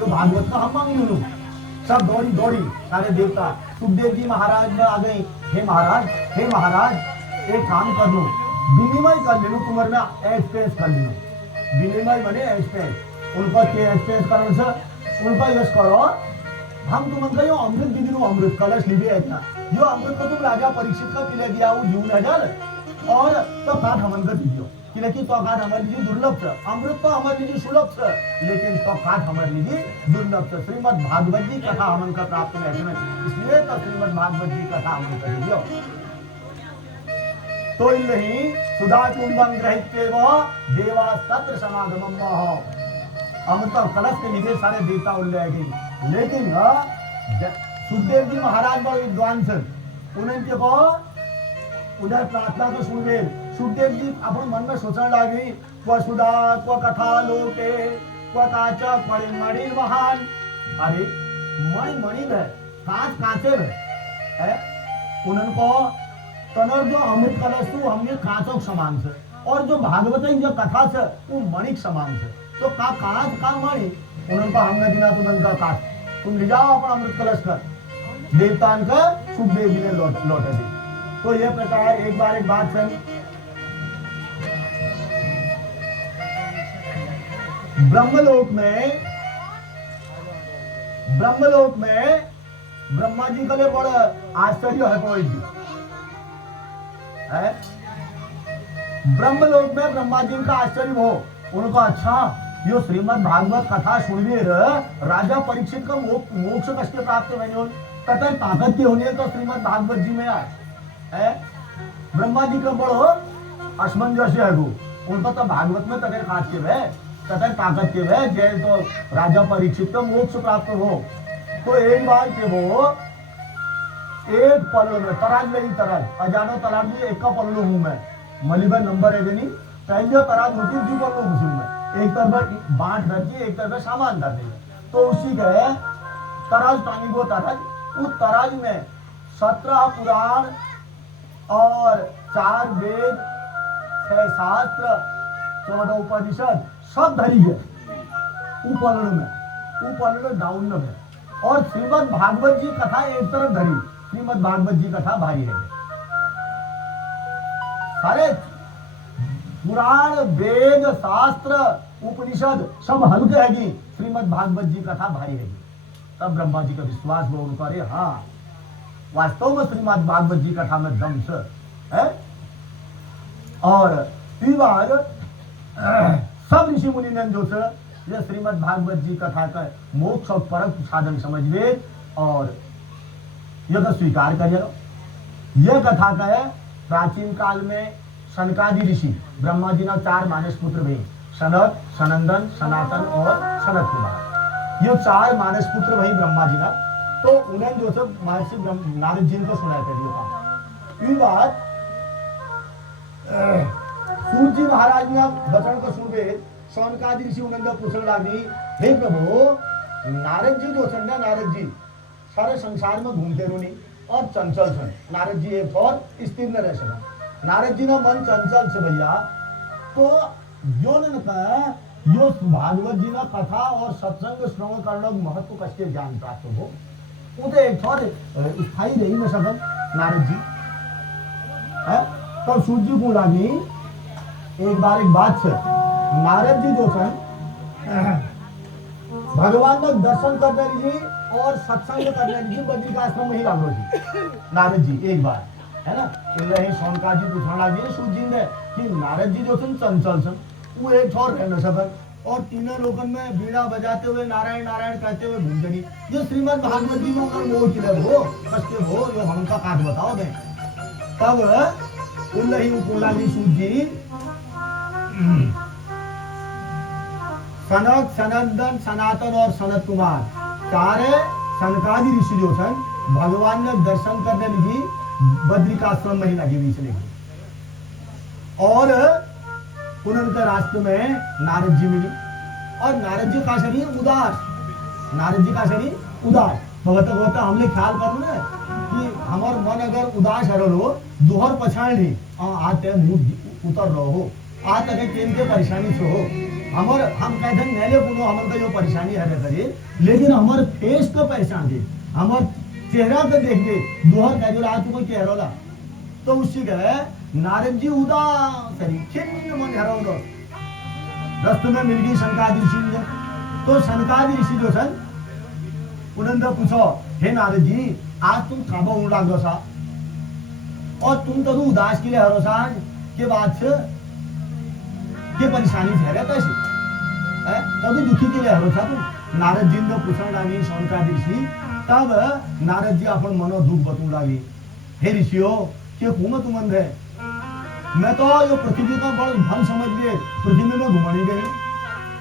तो भागवत का हम मांग लू। सब दौड़ी दौड़ी सारे देवता सुखदेव जी महाराज में आ गए। हे महाराज एक काम कर लो, विनिमय कर ले लो, तुम्हारे में एक्सपेंस कर लो। विनिमय बने एक्सपेंस, उनका के एक्सपेंस करो से उनका यश करो। हम तुमका यो अमृत दे दिलो, अमृत कलश लीजिए इतना, यो अमृत को तुम राजा परीक्षित का पिला दिया वो जीवन हजार और तो काट हमन कर दीजियो कि तो काट हमारे लिए दुर्लभ है, अमृत तो हमारे लिए सुलभ है, लेकिन तो काट हमारे लिए दुर्लभ है। श्रीमद् भागवत जी कथा हमन का प्राप्त है, इसलिए तो श्रीमद् भागवत जी कथा हमन कर दीजियो। तो नहीं सुधा कुंभम ग्रहित देवा सत्र समागमम अमृत कलश के नीचे सारे देवता उल्ले गई। लेकिन सुखदेव जी महाराज बड़े विद्वान थे, उन्हें को उधर प्रार्थना तो सुन गए। सुखदेव जी अपन मन में सोचने लगी, को सुधा को कथा लोके को काचा पड़े मणि महान। अरे मणि मणि है, कांच कांचे है, उनको तनर जो अमृत कलश तू हमने कांचों समान से, और जो भागवत जो कथा से वो मणिक समान से। तो का कांच का मणि उनको हमने दिना तुमका काट, तुम ले जाओ अपन अमृत कलश कर। देवतान का सुखदेव जी ने लौटा दी। तो यह प्रकार एक बार एक बात सुन, ब्रह्मलोक में ब्रह्मा जी के लिए बड़ा आश्चर्य है। कोई जी है ब्रह्मलोक में ब्रह्मा जी का आश्चर्य हो, उनको अच्छा यो श्रीमद् भागवत कथा सुनिए राजा परीक्षित का मोक्ष कष्ट प्राप्त मैंने तथा ताकत की होनी है तो श्रीमद् भागवत जी में है। ब्रह्मा जी का बड़ो असमंजस्य है वो, उनका तो भागवत में तथा खास के वे तथा ताकत के वे जय तो राजा परीक्षित को मोक्ष प्राप्त हो। तो एक बार के वो एक पल में तराज नहीं तराज अजानो तराज में एक का पल्लू हूं मैं मलिबा नंबर है नहीं पहले तराज होती जी पल्लू मुस्लिम में एक तरफ बांट रखी एक तरफ सामान धर दी। तो उसी के तराज टानी वो तराज उस तराज में 17 पुराण और 4 वेद 6 शास्त्र 14 उपनिषद सब धरी है ऊपर डाउन में। और श्रीमद् भागवत जी कथा एक तरफ धरी, श्रीमद् भागवत जी कथा भारी है। सारे पुराण वेद शास्त्र उपनिषद सब हल्के हैगी, श्रीमद् भागवत जी कथा भारी हैगी। तब ब्रह्मा जी का विश्वास वो उनका रे हाँ वास्तव में श्रीमद् भागवत जी कथा में दम है। और बार सब ऋषि मुनि ने जो से ये श्रीमद् भागवत जी कथा का मोक्ष और परम साधन समझिए और यह तो स्वीकार करिए। यह कथा का है प्राचीन काल में सनकादि ऋषि ब्रह्मा जी ने 4 मानस पुत्र भाई सनत सनंदन सनातन और सनत कुमार, ये 4 मानस पुत्र भाई ब्रह्मा जी ना। तो उन्हें जो सब महर्षि नारद जी को सुनाया था। बात सूर्य जी महाराज ने वचन को सुन के सौनकादि ऋषि उन्हें पूछने लगी, हे प्रभु नारद जी जो सन नारद जी सारे संसार में घूमते रोनी और चंचल सन। नारद जी एक और स्थिर न रह सका, नारद जी ने मन चंचल से भैया। तो जो ने कहा यो भागवत जी ना कथा और सत्संग श्रवण करने महत्व कष्ट ज्ञान प्राप्त हो वो तो एक और स्थायी रही न सकम नारद जी है। तब तो सूर्य को लागी एक बार एक बात से नारद जी जो सन भगवान को दर्शन करने लीजिए और सत्संग करने लीजिए बद्रिकाश्रम में ही लागो जी नारद जी एक बार है ना। सोनका जी पूछना लगे सूर्य जी ने कि नारद जी जो सन चंचल सन वो एक और रह न सकन और तीनों लोगन में बीड़ा बजाते हुए नारायण नारायण कहते हुए घूमते नहीं। ये श्रीमद् भागवत जी में अगर मोह किले हो कष्ट हो जो हमका काट बताओ दे। तब उल्लही उपोलागी सूर्य जी सनक सनंदन सनातन और सनत कुमार 4 सनकादि ऋषि जो सन भगवान ने दर्शन करने लगी बद्रिकाश्रम में ही लगी हुई चलेगी। और उनके रास्ते में नारद जी मिली और नारद जी का शरीर उदास, नारद जी का शरीर उदास भगवत हमने ख्याल करो ना कि हमार मन अगर उदास हो दोहर पछाड़ ली आते मुंह उतर रहो आ तक के परेशानी से हो हम कहते हैं नेले पुनो हमर का जो परेशानी है करे, लेकिन हमर फेस को पहचान दे, हमर चेहरा को देख दे, दोहर कह जो आज कोई चेहरा ला, तो उससे कहे नारद जी उदास है, खिन्न मन हरो रस्त में मिल गई शनकादि ऋषि ने, तो शनकादि ऋषि जो सन उन्होंने पूछो, हे नारद जी आज तुम काबा उड़ लागो सा, और तुम तो उदास के लिए हरो सा के बाद से के परेशानी ठहरे कैसे है, तब दुखी के लिए हरो सा तुम। नारद जी ने पूछने लगी शनकादि ऋषि, तब नारद जी अपन मनो दुख बतू लगी, हे ऋषियों के कुम तुम है, मैं तो जो पृथ्वी का बड़ धन समझ लिए पृथ्वी में घुमाने गई,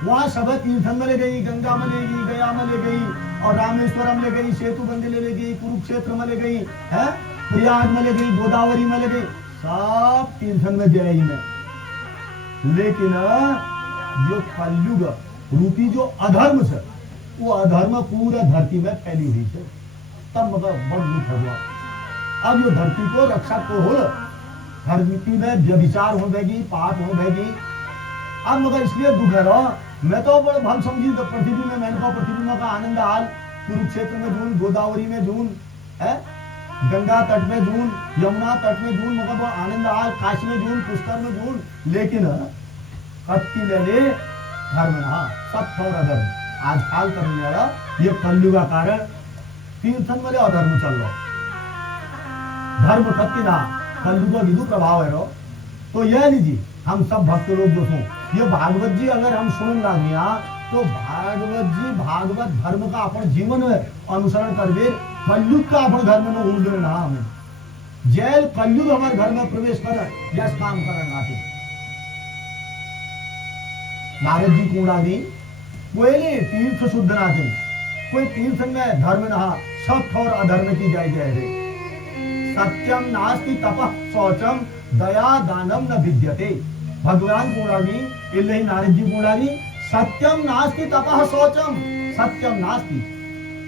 वहां सब तीर्थन में ले गई, गंगा में ले गई, गया में ले गई, और रामेश्वरम ले गई, सेतु बंदी ले गई, कुरुक्षेत्र में ले गई है, प्रयाग में ले गई, गोदावरी में ले गई, सब तीर्थन में जाएगी मैं, लेकिन जो कलयुग रूपी जो अधर्म से, वो अधर्म पूरा धरती में फैली हुई है, तब मगर बड़ दुख हुआ। अब ये धरती को रक्षा को हो, धरती में व्यभिचार हो गई, पाप हो गई, अब मगर इसलिए दुख है रहा, मैं तो बड़े भल समझी तो पृथ्वी में मैंने कहा पृथ्वी में का आनंद हाल, कुरुक्षेत्र में जून, गोदावरी में जून है, गंगा तट में जून, यमुना तट में जून, मतलब आनंद हाल, काशी में जून, पुष्कर में जून, लेकिन कत्ती ले ले धर्म ना सब थोड़ा अधर्म आज हाल करने वाला, ये कलयुग का कारण तीर्थन वाले अधर्म चल रहा, धर्म कत्ती ना कलयुग का विदु प्रभाव है रो, तो यह लीजिए हम सब भक्त लोग जो हों, ये भागवत जी अगर हम सुन लागिया तो भागवत जी भागवत धर्म का अपन जीवन में अनुसरण करवे, कलयुग का अपन धर्म में उड़ ना हमें जैल कलयुग हमारे घर में प्रवेश कर यश काम कर नाते नारद जी को उड़ा दी, कोई नहीं तीर्थ शुद्ध नाते, कोई तीर्थ में धर्म नहा सत्य और अधर्म की जय जय रे, सत्यम नास्ति तपः शौचम दया दानम न विद्यते, भगवान को उड़ागी, इल्लही नारद जी को उड़ागी, सत्यम नास्ति तपः शौचम, सत्यम नास्ति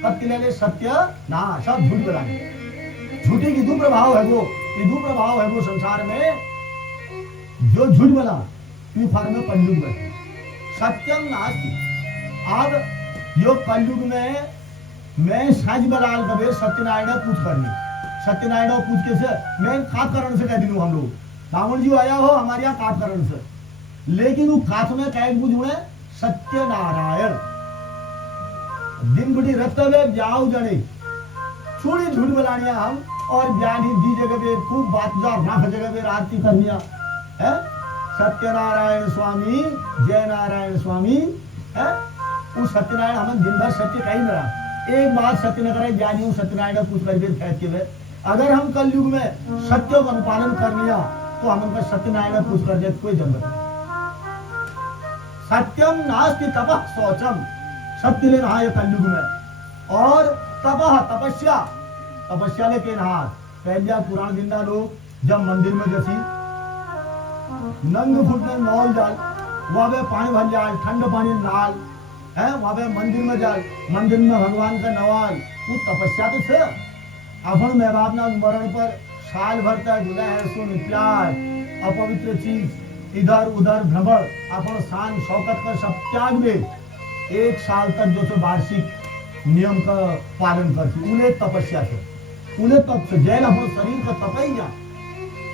कत्तिले सत्य ना सब झूठ बोलाने, झूठी की दो प्रभाव है वो, ये दो प्रभाव है वो संसार में, जो झूठ बोला ये फार में कलयुग में सत्यम नास्ति। अब यो कलयुग में मैं साज बलाल कबे सत्यनारायण पूछ करनी, सत्यनारायण पूछ के से मैं काट करण से कह दिलू, हम लोग रावण जी आया हो हमारे यहाँ काट करण से, लेकिन वो काठ में कैद बुझे सत्यनारायण दिन गुटी रत्तवे जाओ जड़े छोड़ी झूठ बुलानिया हम, और ज्ञान ही दी जगह पे खूब बातदार राख जगह पे आरती करनिया है, सत्यनारायण स्वामी जय नारायण स्वामी है, वो सत्यनारायण हम दिन भर सत्य कहीं मिला, एक बात सत्य न करे ज्ञानी सत्यनारायण पूछ करके फैस के, अगर हम कलयुग में सत्य का अनुपालन कर लिया तो हम उनका सत्यनारायण पूछ कर कोई जरूरत नहीं। सत्यम नास्ति तपः शौचम, सत्य ले रहा है कलयुग में, और तपः तपस्या, तपस्या लेके रहा पहले पुराण दिंदा लोग जब मंदिर में जैसी नंग फुट में नौल जाल, वहां पे पानी भर जाए, ठंड पानी नाल है, वहां पे मंदिर में जाए, मंदिर में भगवान का नवाल, वो तपस्या तो थे। अपन मैं बाप ना मरण पर साल भर तक लहसुन प्याज अपवित्र चीज इधर उधर भ्रमण अपन शान शौकत कर सब त्याग दे, एक साल तक जो वार्षिक नियम का पालन करती, उन्हें तपस्या से, उन्हें तप से जैन अपन शरीर का तपाई जा,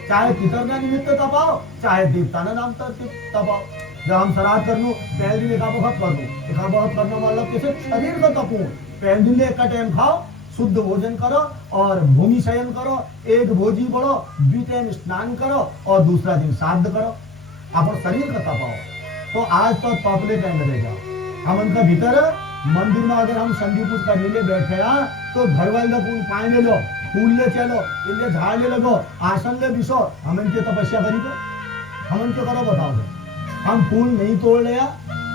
चाहे पितर का निमित्त तपाओ, चाहे देवता ने नाम तपाओ, जब हम श्राद्ध कर लू पहले दिन एका बहुत कर लू, एका बहुत करने वाला कैसे शरीर का तपू, पहले दिन एक टाइम खाओ, शुद्ध भोजन करो और भूमि शयन करो, एक भोजी बढ़ो, द्वितीय स्नान करो और दूसरा दिन श्राद्ध करो, अपन शरीर का तपाओ। तो आज तो तपले टाइम रह जाओ, हम उनका भीतर मंदिर में अगर हम संधि पूछ करने ले बैठे तो घर वाले पानी ले लो, फूल ले चलो, इनले झाड़ ले लगो, आसन ले बिसो, हम इनके तपस्या करी तो हम इनके करो बताओ तो हम फूल नहीं तोड़ लिया,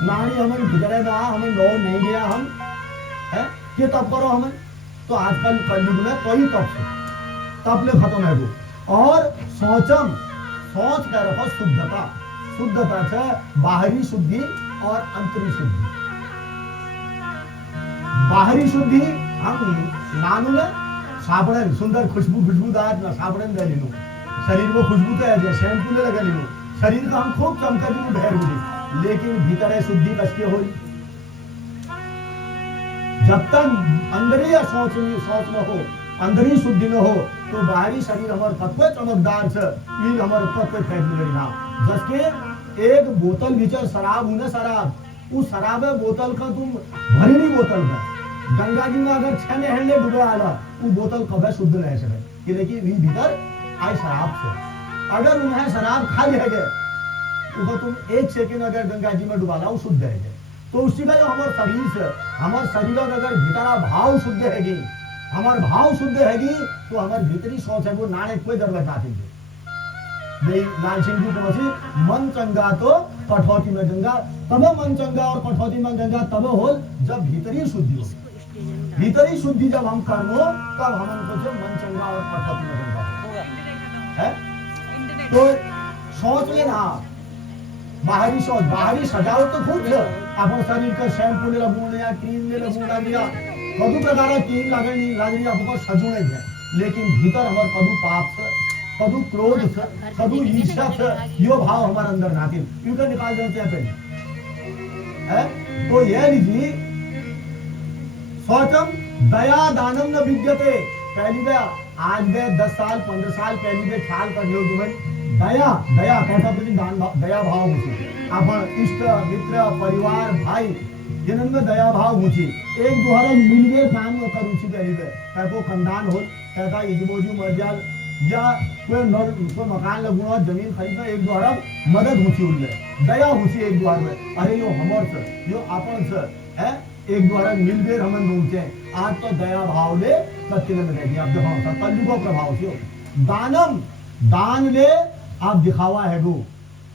नानी हमें भीतरे ना हमें लो नहीं गया, हम है ये तप करो हमें, तो आजकल कलयुग में कोई तप से तप ले खत्म है वो। और सोचम, सोच कह रखो शुद्धता, शुद्धता से बाहरी शुद्धि और अंतरी शुद्धि। बाहरी शुद्धि हम नानू ने साबुन सुंदर खुशबूदार ना साबुन दे लीनू, शरीर को खुशबू तो है, शैम्पू ले लगा लीनू, शरीर का हम खूब चमका लीनू ढेर बुझी, लेकिन भीतर शुद्धि कसके हो। जब तक अंदरीय सोच न हो, अंदरी शुद्धि न हो, तो बाहरी शरीर हमारे तत्व चमकदार से हमारे तत्व फैसले ना। जबकि एक बोतल भीतर शराब होने, शराब उस शराब बोतल का तुम भरी बोतल का गंगा जी में अगर 6 महीने डूबे आला, वो बोतल कभी शुद्ध नहीं सके, लेकिन भीतर आई शराब से। अगर उन्हें शराब खा ले गए तो तुम 1 सेकंड अगर गंगा जी में डुबाला, वो शुद्ध है। तो उसी का जो हमारे शरीर से, हमारे शरीर का अगर भीतरा भाव शुद्ध हैगी, हमारे भाव शुद्ध हैगी, तो हमारे भीतरी सोच है वो नाने कोई दरवाजा देंगे नहीं। लाल सिंह जी तो मन चंगा तो कठौती में गंगा, तब मन चंगा और कठौती में गंगा तब हो जब भीतरी शुद्धि हो। भीतरी शुद्धि जब हम कर लो, तब हम मन चंगा और कठौती में गंगा है। तो सोच लेना, बाहरी सोच, बाहरी सजावट तो खूब है। अपन शरीर का शैम्पू ले लगून या क्रीम ले लगून लग गया, कदू प्रकार क्रीम लग रही आपको सजूने है, लेकिन भीतर हमारे कदू पाप से, कदू क्रोध से, कदू ईर्ष्या से, यो भाव हमारे अंदर नाती इनको निकाल देते हैं पहले। तो यह लीजिए शौचम दया दानम न विद्यते। पहली बार आज गए 10 साल 15 साल पहली बार ख्याल कर लो तुम्हें दया, दया कैसा प्रति दया भाव मुझे अपन इष्ट मित्र परिवार भाई जिनमें दया भाव मुझे एक दोहरा मिलवे काम कर उसी पहली बार क्या को कंदान हो, क्या इजबोजू मर जाल या कोई मकान लगुना जमीन खरीदना, एक दोहरा मदद हुची उनमें दया हुची एक द्वार में। अरे यो हमर से, यो अपन से है, एक द्वारा मिलवे हमन ढूंढते हैं। आज तो दया भाव ले सत्य में रह गया। अब देखो कलयुग प्रभाव से दानम, दान ले आप दिखावा है वो।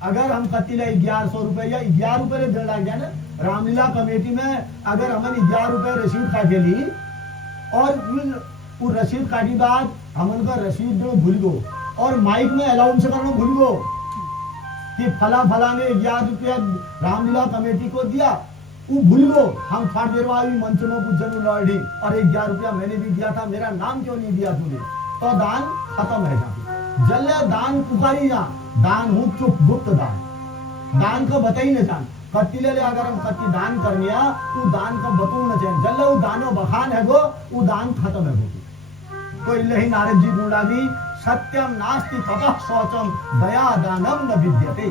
अगर हम कतिला 1100 रुपए या 11 रुपए दे लग गया ना, रामलीला कमेटी में अगर हमन 11 रुपए रसीद काट ली और वो रसीद काटी बाद हमन का रसीद जो भूल गो और माइक में अलाउंस करना भूल गो कि फला फला ने 11 रुपया रामलीला कमेटी को दिया, वो भूल गो। हम फाड़ देरवाई मंच में पूछन लड़ी, अरे 11 रुपया मैंने भी दिया था, मेरा नाम क्यों नहीं दिया तूने? तो दान खत्म है जाती। जल्ले दान पुकारी जा, दान हूँ चुप गुप्त दान, दान का बताई न जान। कत्ती ले अगर हम कत्ती दान करनिया, वो दान का बतू न चाहिए। जल्ले वो दानो बखान है वो दान खत्म है वो। तो इल्लही नारद जी ढूंढागी सत्यम नास्ति ततः शौचम दया दानम न विद्यते।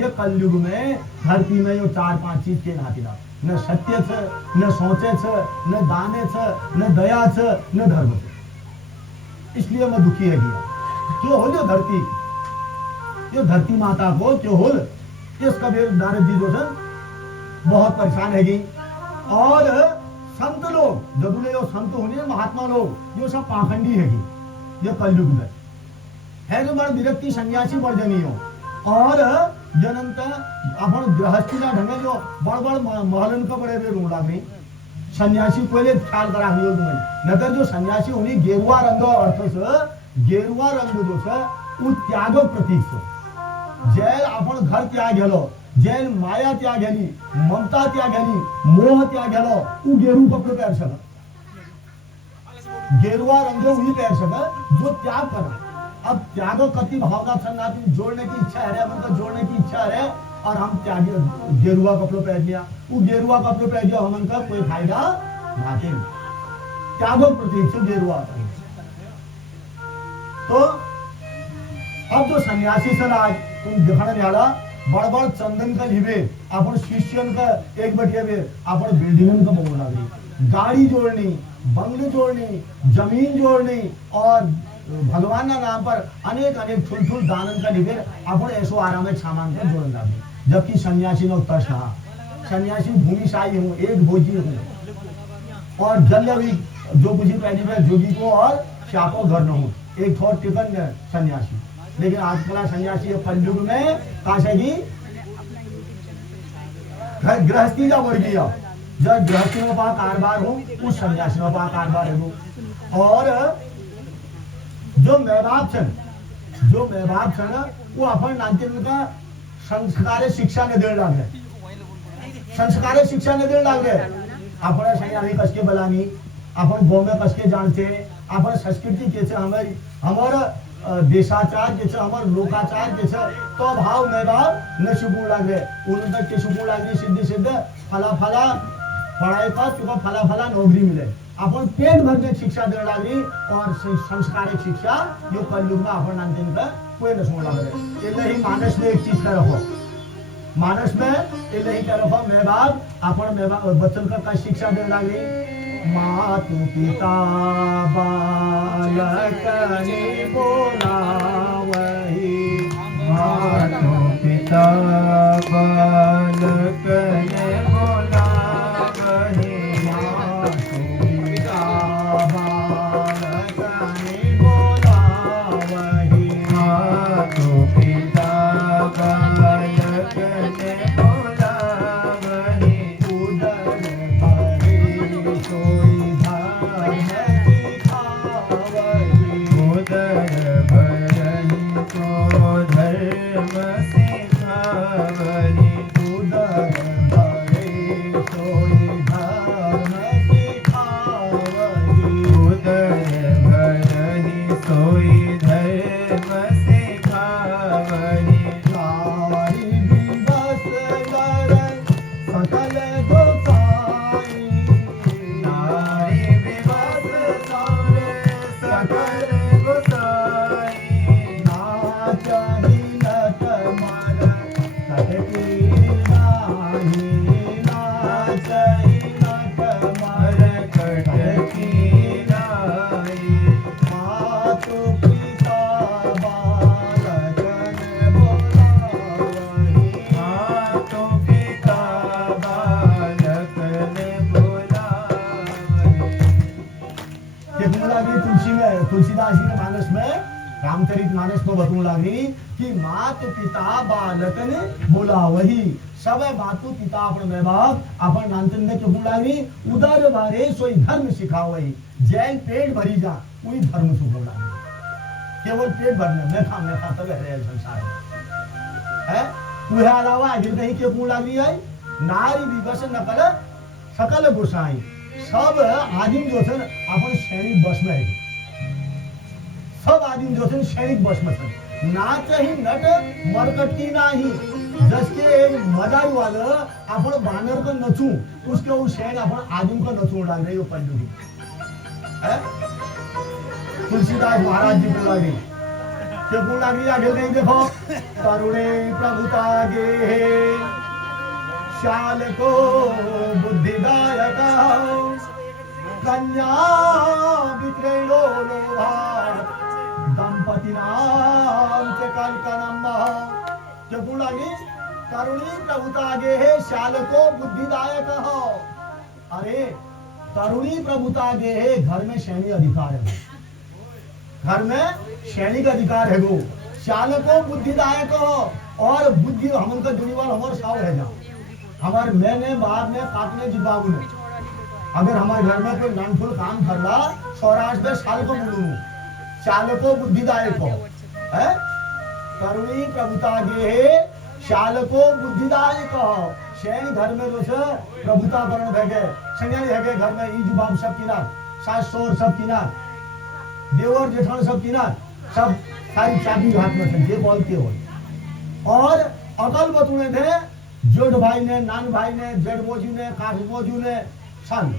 ये कलयुग में धरती में यो 4-5 चीज के नाती ना, न सत्य से, न सोचे से, न दाने से, न दया से, न धर्म से। इसलिए मैं दुखी है गया क्यों हो जो धरती, ये धरती माता को क्यों हो इसका भी नारद जी जो बहुत परेशान है। और संत लोग जदुले जो संत होने महात्मा लोग ये सब पाखंडी है ये कलयुग में है। जो बड़ विरक्ति सन्यासी वर्जनी हो और जनंत अपन गृहस्थी ना ढंगे जो बड़ बड़ महलन का बड़े बड़े रूम लागे सन्यासी पहले ख्याल करा न तो जो सन्यासी होनी गेरुआ रंग अर्थ से, गेरुआ रंग जो से वो त्याग प्रतीक से। जैल अपन घर त्याग गेलो, जैल माया त्याग गेली, ममता त्याग गेली, मोह त्याग गेलो, वो गेरू कपड़े पहन सका, गेरुआ रंग वही पहन सका जो त्याग करा। अब त्याग कति भावना सन्नाटी जोड़ने की इच्छा है, मतलब जोड़ने की इच्छा है और हम त्याग गेरुआ कपड़े पहन लिया, वो गेरुआ कपड़े पहन लिया हमन का कोई फायदा नहीं। त्याग प्रतीक से गेरुआ। तो अब जो सन्यासी सन आज तुम दिखाने निकाला बड़ बड़ चंदन का लिबे अपन शिष्यन का एक बटिया बे अपन बिल्डिंगन का बोल रही, गाड़ी जोड़नी, बंगले जोड़नी, जमीन जोड़नी और भगवान ना नाम पर अनेक अनेक छुल छुल दानन का लिबे अपन ऐसो आराम में सामान का जोड़ लगी। जबकि सन्यासी ने उत्तर कहा सन्यासी भूमिशाही हूँ, एक भोजी हूँ और जल्द भी जो बुझी पहली में जोगी को और श्यापो घर न हूँ, एक थोड़ा टिकन सन्यासी। लेकिन आजकल सन्यासी कलयुग में काशेगी गृहस्थी जा बढ़ गया, जब गृहस्थी में पा कारोबार हो उस सन्यासी में पा कारोबार हो। और जो मैं बाप छन वो अपन नांतिन का संस्कार शिक्षा ने दे डाल है, संस्कार शिक्षा ने दे डाल है। अपन सन्यासी कसके बलानी, अपन गाँव में कसके जानते, अपन संस्कृति कैसे हमारी हमारा देशाचार जे छे हमर लोकाचार जे छे तो भाव में बाप न शुभू लागे उन तक के शुभू लागे सिद्ध सिद्ध फला फला पढ़ाई पर तुका फला फला नौकरी मिले अपन पेट भर के शिक्षा दे लागी और संस्कारिक शिक्षा यो कलयुग में अपन अंतिम का कोई न सुन लागे એટલે ही मानस में एक चीज का रखो मानस में એટલે ही का रखो मैं बाप अपन मैं बाप बच्चन का शिक्षा दे लागी मातु पिता बालक ने बोलावही मातु पिता बालक ने बोलावही मातु पिता बालक ने बोलावही मातु पिता बालक ने बोलावही उदर भरे सोई धर्म सिखावही उदर भरहि तो धर्म सिखावही उदर भरे सोई धर्म सिखावही उदर भरहि सोई धर्म सिखावही नारी विवश नर सकल गोसाई नारी विवश नर सकल गोसाई नाचहि नट मर कटकी नाही नाचहि नट मर कटकी नाही मातु पिता बालक ने बोलावही मातु पिता बालक ने बोलावही ये बोलावी तुलसी में तुलसीदास जी के मानस में रामचरित मानस को बतू लागी कि मातु पिता बालक ने बोलावही सब मातु पिता अपन में बाप अपन नानतन ने क्यों बोलावी उदर भरे सोई धर्म सिखावही जैन पेट भरी जा कोई धर्म से बोलावी केवल पेट भरने मैं खा तब रहे संसार है उहे अलावा आगे कहीं के बोलावी है नारी विवश नकल सकल गोसाई सब आदिम जो छे अपन सैनिक बस में है सब आदिम जो छे सैनिक बस में छे नाचहि नट मरकट की नाही जसके एक मदारी वाला अपन बानर को नचू उसके वो सैन अपन आदिम को नचू डाल रही हो पंडुरी है तुलसीदास महाराज जी बोला गई क्या बोला गई आगे नहीं देखो करुणे प्रभुता गे शाल को बुद्धिदायक कन्या विक्रयो लोभात दंपति नाम से कलकनम जो बोलागी करुणी प्रभुता गे शाल को बुद्धिदायक हो अरे करुणी प्रभुता गे घर में सैनिक अधिकार है घर में सैनिक अधिकार है वो शाल को बुद्धिदायक हो और बुद्धि हम उनका दुनिवार हमारे साव है जा हमारे मैंने बाद में काटने जिबाबू ने अगर हमारे घर में कोई नानफुल काम कर रहा सौराष्ट्र में साल को बोलू शाल को बुद्धिदायक हो है करुणी प्रभुता गे शाल को बुद्धिदायक हो सैन घर में जो है प्रभुता करण भेगे संज्ञा है घर में ई जुबाब सब किना सास सोर सब किना देवर जेठान सब किना सब सारी चाबी हाथ में थे ये बोलते हो और अकल बतूने थे जोड़ भाई ने नान भाई ने जेठ मोजू ने काठ मोजू ने सन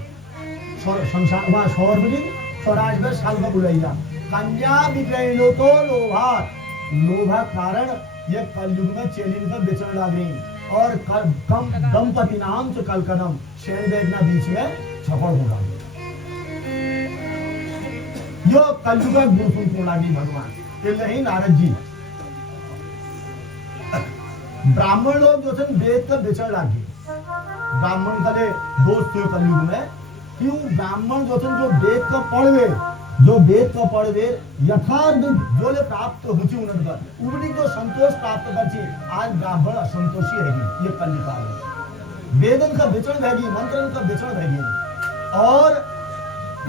संसार वहाँ शोर बजी स्वराज में साल का बुलाइया कन्या विक्रयणो तो लोभा लोभा कारण ये कलयुग में चेलिन का बेचन लागी और कम दंपति नाम से कलकनम शेर देखना बीच में छपड़ होगा यो कलयुग का गुरु सुन लागी भगवान ये नहीं नारद जी ब्राह्मण लोग जो थे वेद का बेचन लागी ब्राह्मण कले दोस्त थे कलयुग में क्यों ब्राह्मण जो थे जो वेद का पढ़वे यथार्थ जो ले प्राप्त होची उनका उबड़ी जो संतोष प्राप्त करची आज ब्राह्मण असंतोषी रहेगी ये कलिकाल है वेदन का विचरण रहेगी मंत्रन का विचरण रहेगी और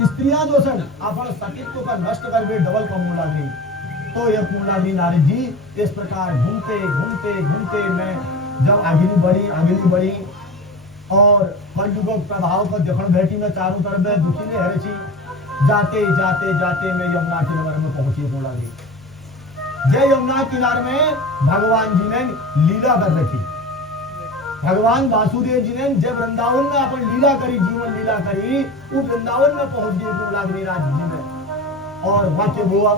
स्त्रियां जो सन अपन सतीत्व का नष्ट करके डबल का मुंह लागी तो ये मुंह लागी नारद जी इस प्रकार घूमते घूमते घूमते मैं जब आगे बढ़ी और कलयुग प्रभाव को देखण बैठी में चारों तरफ दुखी ने हरे छी जाते जाते जाते मैं यमुना के नगर में पहुंची बोला गई जय यमुना किनारे में भगवान जी ने लीला कर रखी। भगवान वासुदेव जी ने जब वृंदावन में अपन लीला करी, जीवन लीला करी, वो वृंदावन में पहुंच गए गुणलागनी राज जी में। और वाक्य हुआ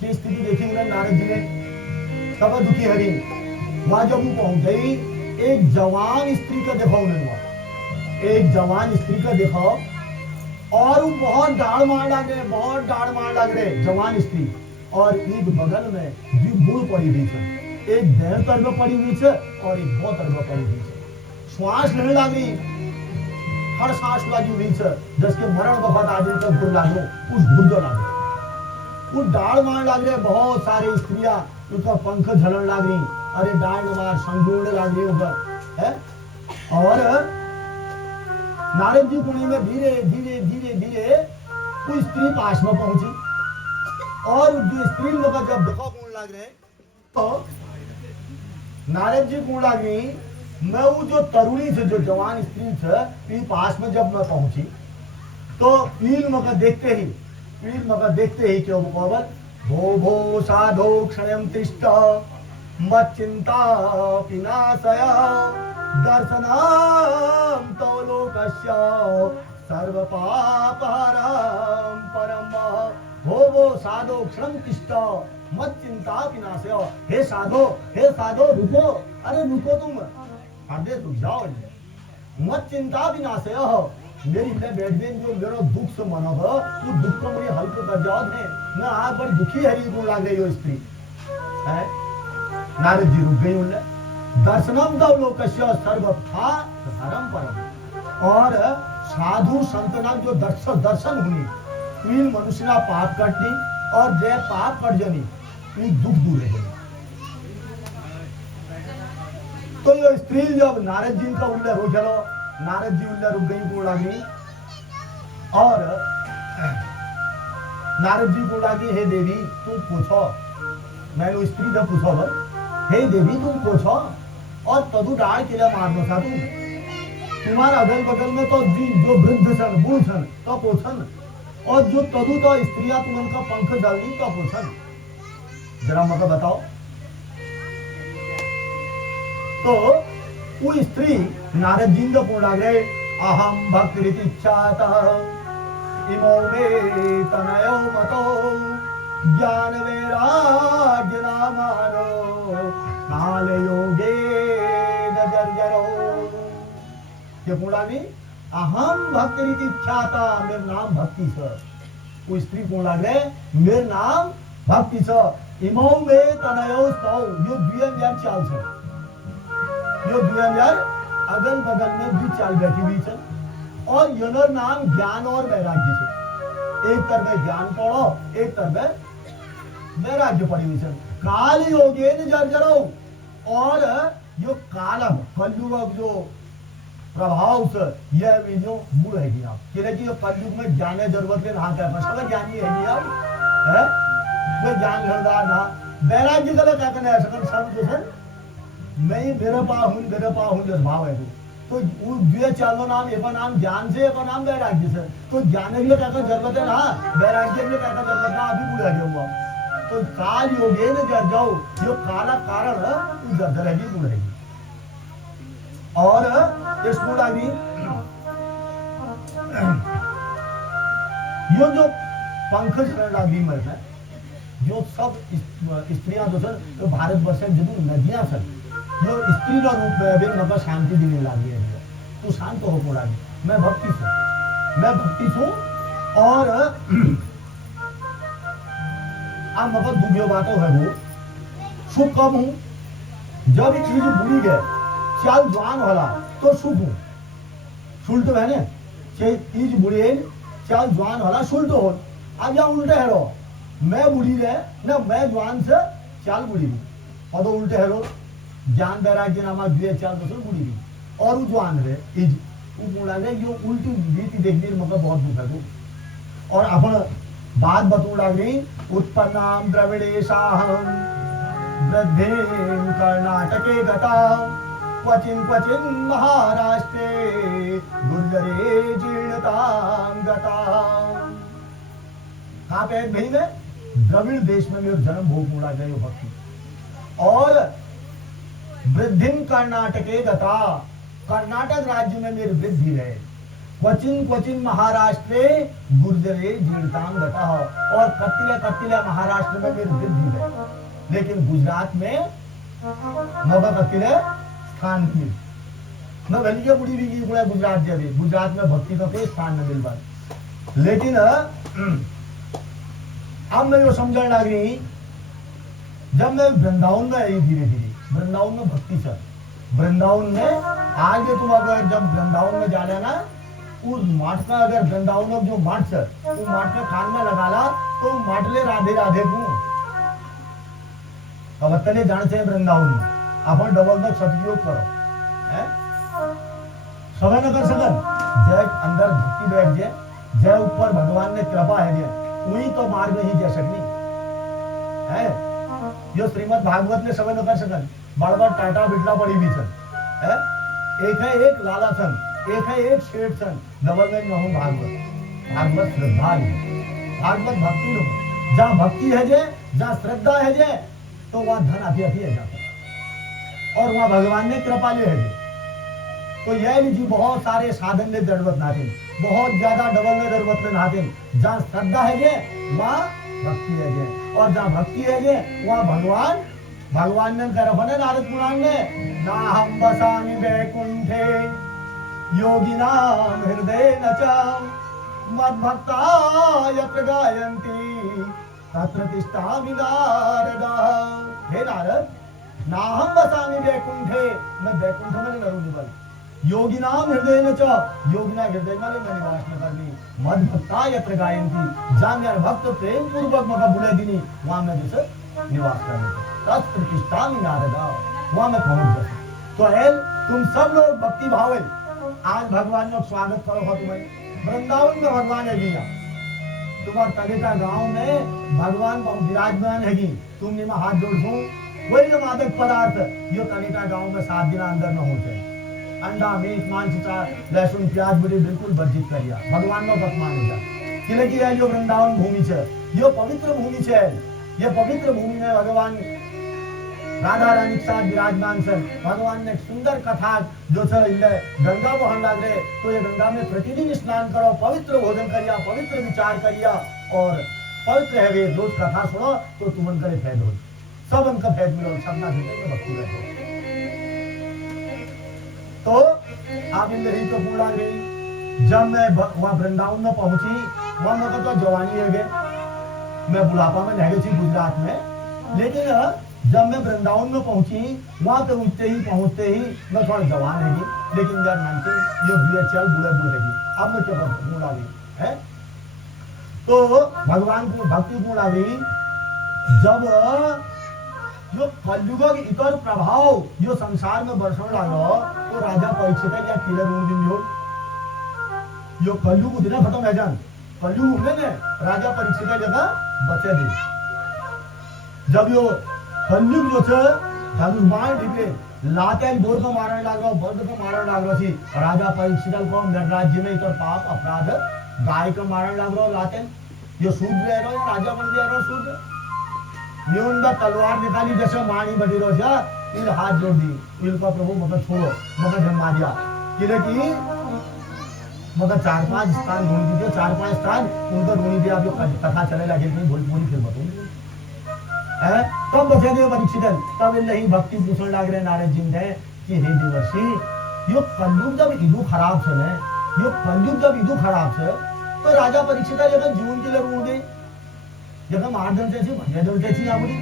की स्थिति देखी उन्होंने नारद जी ने, तब दुखी हरी। वहां जब वो पहुंच गई, एक जवान स्त्री का देखा उन्होंने, एक जवान स्त्री का देखा, और वो बहुत डाढ़ मार लग रहे, बहुत डाढ़ मार लग रहे जवान स्त्री। और एक बगल में भी बूढ़ पड़ी हुई थी, एक देर तरफ पड़ी हुई थी और एक बहुत तरफ पड़ी हुई थी। श्वास लेने लगी, हर सांस लगी हुई थी, जिसके मरण वफात आदमी तक घुर लागो, उस घुर जो लगे, वो डाढ़ मार लग रहे। बहुत सारी स्त्रियां उनका पंख झलन लग रही, अरे डाढ़ मार संजोड़ने लग रही ऊपर है। और नारद जी कुणी में धीरे धीरे धीरे धीरे वो स्त्री पास में पहुंची, और जो स्त्री लोग जब देखा कौन लग रहे, तो नारद जी कौन लग रही, मैं वो जो तरुणी थी, जो जवान स्त्री थी, पास में जब मैं पहुंची, तो पील मका देखते ही क्यों बोल, भो भो साधो क्षणम तिष्ठ मत चिंता विनाशय दर्शनाम तो लोकस्य सर्व पापहरम परम। वो साधो क्षण तिष्ठ मत चिंता विनाशय। हे साधो रुको, अरे रुको तुम, हृदय रुक जाओ, मत चिंता विनाशय। मेरी बैठ गई, जो मेरा दुख से मन हो, वो दुख को मुझे हल्का कर जाओ ने। मैं आज बड़ी दुखी हरी को लग गई हो स्त्री है। नारद जी रुक गई, उनने दर्शनम दो लोकस्य सर्व पापहरम परम। और साधु संतनाम जो दर्शन हुई, इन मनुष्य ना पाप कटनी, और जय पाप कट जनी, इन दुख दूर रहे। तो ये स्त्री जब नारद जी का उल्लेख हो चलो, नारद जी उल्लेख रुक गई को लगी, और नारद जी को लगी, हे देवी तुम पूछो। मैंने स्त्री जब पूछो, हे देवी तुम पूछो, और तदु डाल के लिए मार दो था तुम्हारा अगल बगल में तो जो वृद्ध सन बूढ़ सन तो पोछन, और जो तदु तो स्त्रियां तुम उनका पंख डालनी तो पोछन। जरा मतलब बताओ। तो वो स्त्री नारद जी को पूर्ण गए, अहम भक्ति रीतिच्छाता इमो मे तनयो मतो ज्ञान वैराग्य नामानो काल योगे नजर्जरो। ये पूर्ण भी अहम भक्ति रीतिच्छाता, मेरा नाम भक्ति सर। वो स्त्री पूर्ण गए, मेरा नाम भक्ति सर। इमो मे तनयो सौ, यो द्वियम यार चाल सर, जो यार अगल बगल में भी चाल बैठी हुई है, और यनर नाम ज्ञान और वैराग्य से। एक तरफ ज्ञान पढ़ो, एक तरफ वैराग्य पड़ी हुई है। काल योगे जर्जरो, और जो कालम कलयुग जो प्रभाव से यह भी जो बुढ़ है आप कि कलयुग में जाने जरूरत है, हाँ क्या सब ज्ञानी है नहीं आप है, वो ज्ञान घरदार ना वैराग्य का क्या करना है सकल संत मैं मेरे पा हूं जस भाव है। तो द्विय चालो नाम, एक नाम ज्ञान से, एक नाम वैराग्य से। तो ज्ञान के लिए क्या जरूरत है ना, वैराग्य के लिए क्या जरूरत है, अभी पूरा गया हुआ। तो काल योगे न जर जाओ, जो काला कारण है जर रहेगी पूरा रहेगी। और इसको लगी यो जो पंख लगी मैं जो सब स्त्रियां जो सर तो भारतवर्ष जो नदियां सर जो स्त्री का रूप में अभी मतलब शांति देने लगी है। तू शांत हो पूरा, मैं भक्ति छू और आप मतलब दुनिया बातों है वो सुख कम हूं। जब ये चीज बुरी गए चाल जवान वाला तो सुख हूं, सुल्ट है ना, चीज बुरी है चाल जवान वाला सुल्ट हो। अब यहाँ उल्टे है रो, मैं बुरी रहे ना, मैं जवान से चाल बुरी थी, और तो उल्टे है रो ज्ञान वैराग्य नामा द्विय चाल तो बुरी थी, और वो जवान रहे इज यो उल्टी रीति देखने मतलब बहुत दुख है तो। और अपन बात बतू लगी उत्पन्नाम द्रविड़ेशाहम वृद्धिम कर्नाटके गता क्वचिन क्वचिन महाराष्ट्रे गुर्जरे जीर्णताम गता। कहाँ पे भाई में द्रविड़ देश में मेरे जन्म भोग मुड़ा गए भक्ति। और वृद्धिम कर्नाटके गता, कर्नाटक राज्य में मेरी वृद्धि है। क्वचिन क्वचिन महाराष्ट्रे गुर्जरे जीर्ताम गता, और कत्तिले कत्तिले महाराष्ट्र में मेरी वृद्धि है, लेकिन गुजरात में मगा कत्तिले स्थान मिल न भली के बुढ़ी भी की गुजरात जब गुजरात में भक्ति का कोई स्थान न मिल पाए। लेकिन अब मैं यो समझने लग रही, जब मैं वृंदावन में आई धीरे धीरे, वृंदावन में भक्ति चल, वृंदावन में आगे तुम अगर जब वृंदावन में जा लेना, उस माट का अगर वृंदावन में जो माट चल, वो माट का कान में लगा ला तो माटले राधे राधे को कवतले जान से वृंदावन में अपन डबल का सदुपयोग करो, हैं? सगन कर सकन, जय अंदर भक्ति बैठ जाए, जय ऊपर भगवान ने कृपा है जे, वही तो मार्ग ही जा सकनी है। जो श्रीमद् भागवत ने सगन कर सकन, बड़-बड़ टाटा बिटला पड़ी भी चल, है? एक है एक लाला सन, एक है एक शेठ सन, डबल में न हो भागवत। भागवत श्रद्धा है, भागवत भक्ति लो, जहाँ भक्ति है जे, जहाँ श्रद्धा है जे, तो वहाँ धन आती है जाता, और वहाँ भगवान ने कृपा ले है जे। तो यह लीजिए बहुत सारे साधन ने जरूरत नाते, बहुत ज्यादा डबल में जरूरत में नाते, जहाँ श्रद्धा है जे वहाँ भक्ति है जे, और जहाँ भक्ति है जे वहाँ भगवान ने कर बने नारद पुराण में, ना हम बसामि वैकुंठे योगिनाम हृदय न च मद्भक्ता यत्र गायन्ति तत्र तिष्ठामि नारद। हे नारद, ना हम बसामि वैकुंठे, मैं वैकुंठ में नहीं रहूंगी, बल योगिनाम हृदय न च, योगिना हृदय में मैं निवास न करनी, मद्भक्ता यत्र गायन्ति, जहाँ मेरे भक्त प्रेम पूर्वक मका बुले दिनी, वहाँ मैं जैसे निवास करने तत् प्रतिष्ठामि नारद, वहाँ मैं पहुंच जाऊँ। तो है तुम सब लोग भक्ति भाव आज भगवान का स्वागत करो हो, तुम्हें वृंदावन में भगवान है गया, तुम्हारे तलेटा गांव में भगवान विराजमान है, तुमने में हाथ जोड़ दो, वही जो मादक पदार्थ यो तलेटा गांव में 7 दिन अंदर न होते, अंडा मीट मांस लहसुन प्याज बड़ी बिल्कुल वर्जित करिया, भगवान को बत मानेगा, क्योंकि यह जो वृंदावन भूमि है, यो पवित्र भूमि है, ये पवित्र भूमि में भगवान राधा रानी के साथ विराजमान से, भगवान ने सुंदर कथा जो गंगा बहन लाग रहे, तो ये गंगा में प्रतिदिन स्नान करो, पवित्र भोजन करिया, पवित्र विचार करिया, और पवित्र है वे रोज कथा सुनो तो तुम करे फैद हो, सब उनका फैद मिलो, सबना जिंदगी में भक्ति बैठो। तो आप इन रही तो पूरा गई, जब मैं वहां वृंदावन में पहुंची, वहां मेरे तो जवानी है गए, मैं बुढ़ापा में रह गई गुजरात में, लेकिन जब मैं वृंदावन में पहुंची, वहां पे पहुंचते ही मैं थोड़ा जवान है, लेकिन यार मानते ये चल बुढ़े बुढ़ेगी, अब मैं क्या गुण आ गई है। तो भगवान को भक्ति गुण आ गई, जब जो कलयुग इतर प्रभाव जो संसार में बरसने लगा, तो राजा परीक्षित या किले रोड दिन यो कलयुग दिन खत्म है जान, कलयुग ने राजा परीक्षित जगह बचे दी। जब यो कलयुग जो छे धनुष्मान ढीपे लाते बोर को मारने लागो, बर्द को मारने लागो थी, राजा परीक्षित को राज्य में इतर पाप अपराध गाय को मारने लागो, लाते ये सूद ले रहो, राजा बन गया रहो सूद, न्यूनदा तलवार निकाली जैसे मानी बटी रो जा, फिर हाथ जोड़ दी, इनका प्रभु मगर छोड़ो, मगर जन्म दिया, कि मगर 4-5 स्थान ढूंढ दीजिए, 4-5 स्थान उनको ढूंढ दिया, जो कथा चले लगे भोजपुरी फिर बताऊंगी है, तब बचे दिए परीक्षित, तब नहीं भक्ति पूछने लग रहे नारद जी ने कि हे देवर्षि, यो कलयुग जब इदु खराब से ने, यो कलयुग जब इदु खराब से, तो राजा परीक्षित जगह जीवन के लिए रूढ़े जगह मार्दन से भजन से आबड़ी,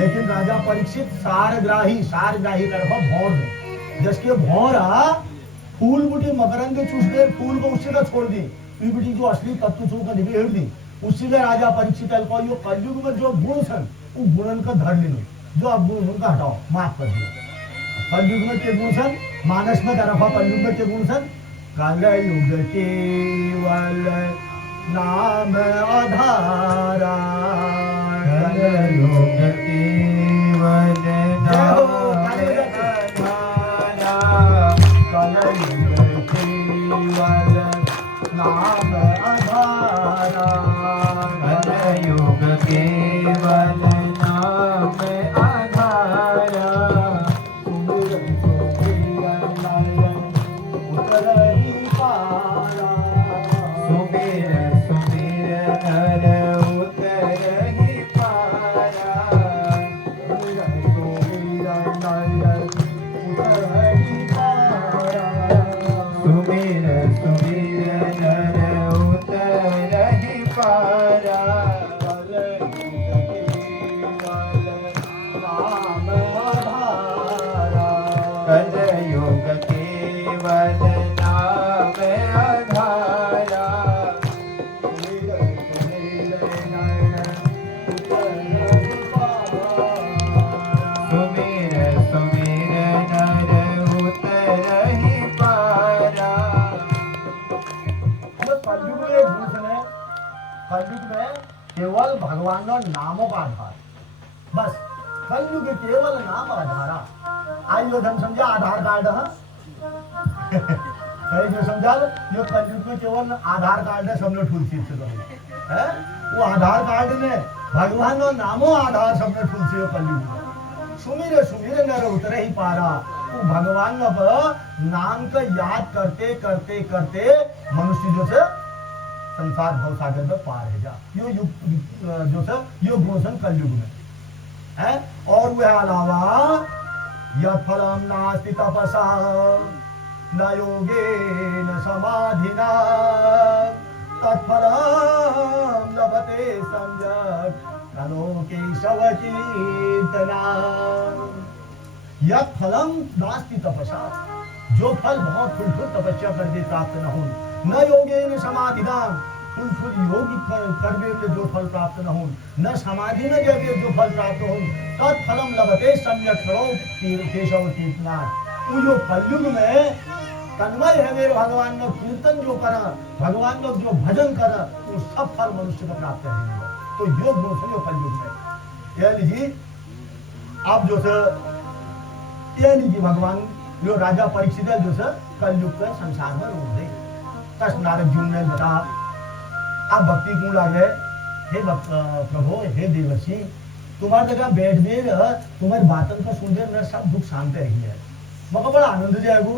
लेकिन राजा परीक्षित सारग्राही तरफ भौर दे, जिसके भौरा फूल बूटी मकरंद चूस गए, फूल को उससे का छोड़ दी, पीपीटी जो असली तत्व छो का निभे दी, उसी का राजा परीक्षित को यो कलयुग में जो गुण सन, वो गुणन का धर लेनो, जो अब गुण उनका हटाओ, माफ कर दिया। कलयुग में के गुण सन, मानस में तरफा कलयुग में के गुण सन, कलयुग केवल नाम आधारा, कलयुग केवल नाम आधारा, कलयुग केवल नाम आधारा, कलयुग केवल नाम आधारा सुमिरन सुमिरन नर उतरहि पारा सुमिर सुमिर नर उतरहि पारा सुमिरन सुमिरन नर उतरहि पारा सुमिर सुमिर नर उतरहि पारा कलयुग केवल नाम आधारा कलयुग केवल सुमिर सुमिर नर उतरहि पारा कलयुग में कलयुग में केवल भगवान नो नामों का आधार बस कलयुग केवल नाम आधारा आइयो हम समझा आधार कार्ड है जो समझा यो कलयुग में केवल आधार कार्ड है सबने तुलसी से है वो आधार कार्ड में भगवान नो नामो आधार सबने तुलसी कलयुग में सुमिर सुमिर नर उतरे ही पारा वो भगवान नो नाम का याद करते करते करते मनुष्य जो से संसार भव सागर में पार है जा यो युग जो से यो घोषण कलयुग में है और वह अलावा यत् फलम नास्ति तपसा न योगेन समाधिना तत्फलम लभते सम्यक् कलोके शव कीर्तना यत् फलम नास्ति तपसा जो फल बहुत फुल तपस्या करके प्राप्त न हो न योगेन समाधिना फुल योगी करने में जो फल प्राप्त न हो न समाधि में जब जो फल प्राप्त हो तत्फलम लभते सम्यक् करो केशव कीर्तना वो जो कलयुग में तन्मय है मेरे भगवान ने कीर्तन जो करा भगवान ने जो भजन करा वो सब फल मनुष्य को प्राप्त है तो योग जो सुनो कलयुग में यह लीजिए आप जो से यह लीजिए भगवान जो राजा परीक्षित जो से कलयुग के संसार में रोक दे कष्ट नारद जी ने बता आप भक्ति क्यों लागे हे प्रभु हे देवर्षि तुम्हारे जगह बैठ में तुम्हारी बातन का सुन मेरा सब दुख शांत रही है मगर बड़ा आनंद जाएगो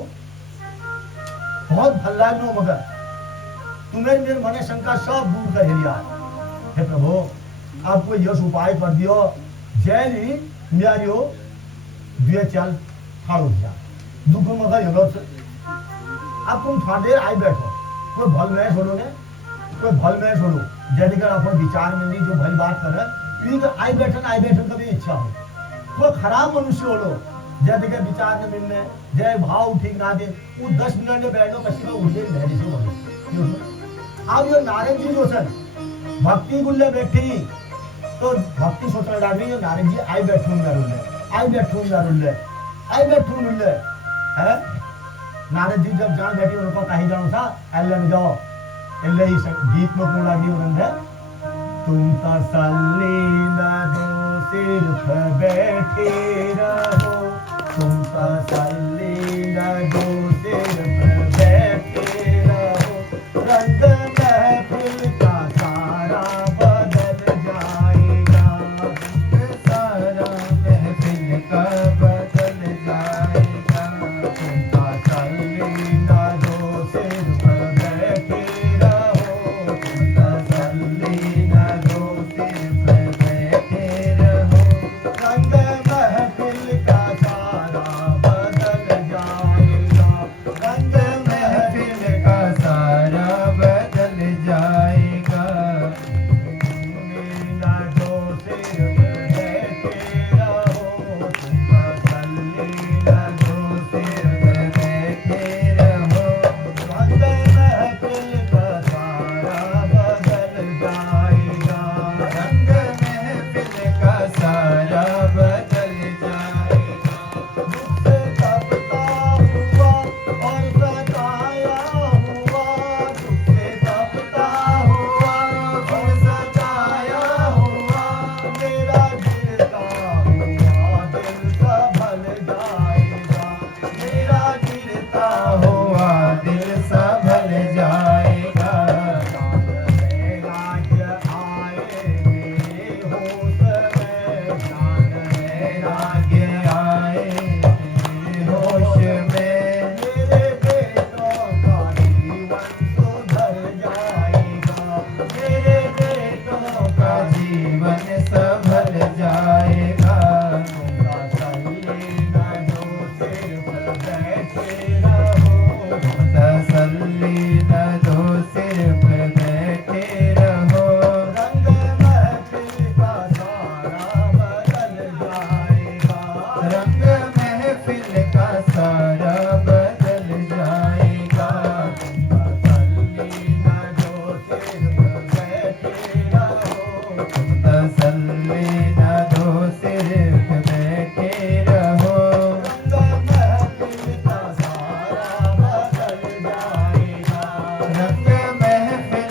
बहुत भल लागो मगर तुम्हें मेरे मने शंका सब दूर कर लिया हे प्रभु आपको यश उपाय कर दियो जय ली म्यारियो दिए चल खाड़ो दिया दुख मगर यो अब तुम थोड़ा देर आई बैठो कोई भल में छोड़ो ने कोई भल में छोड़ो जैसे कर अपन विचार में नहीं जो भली बात करे आई बैठन कभी इच्छा हो कोई खराब मनुष्य हो लो जैसे के विचार में मिलने जय भाव ठीक ना दे वो 10 मिनट में बैठो कसी में उठ गई से बोलो अब ये नारद जी जो सर भक्ति गुल्ले बैठी तो भक्ति सोचने लगी जो नारद जी आई बैठूंगा रुल्ले है नारद जी जब जान बैठी उनको कहीं जाऊं था एल्ले में जाओ एल्ले ही गीत में कौन लगी उन्होंने तुम तसल्ली न दो सिर्फ बैठे रहो तुम तसल्ली न दो सिर्फ बैठे रहो रंग महफिल का सारा बदल जाएगा सारा महफिल का बदल जाएगा तुम तसल्ली न दो सिर्फ बैठे रहो तुम तसल्ली न दो सिर्फ बैठे रहो रंग महफिल का सारा बदल जाएगा रंग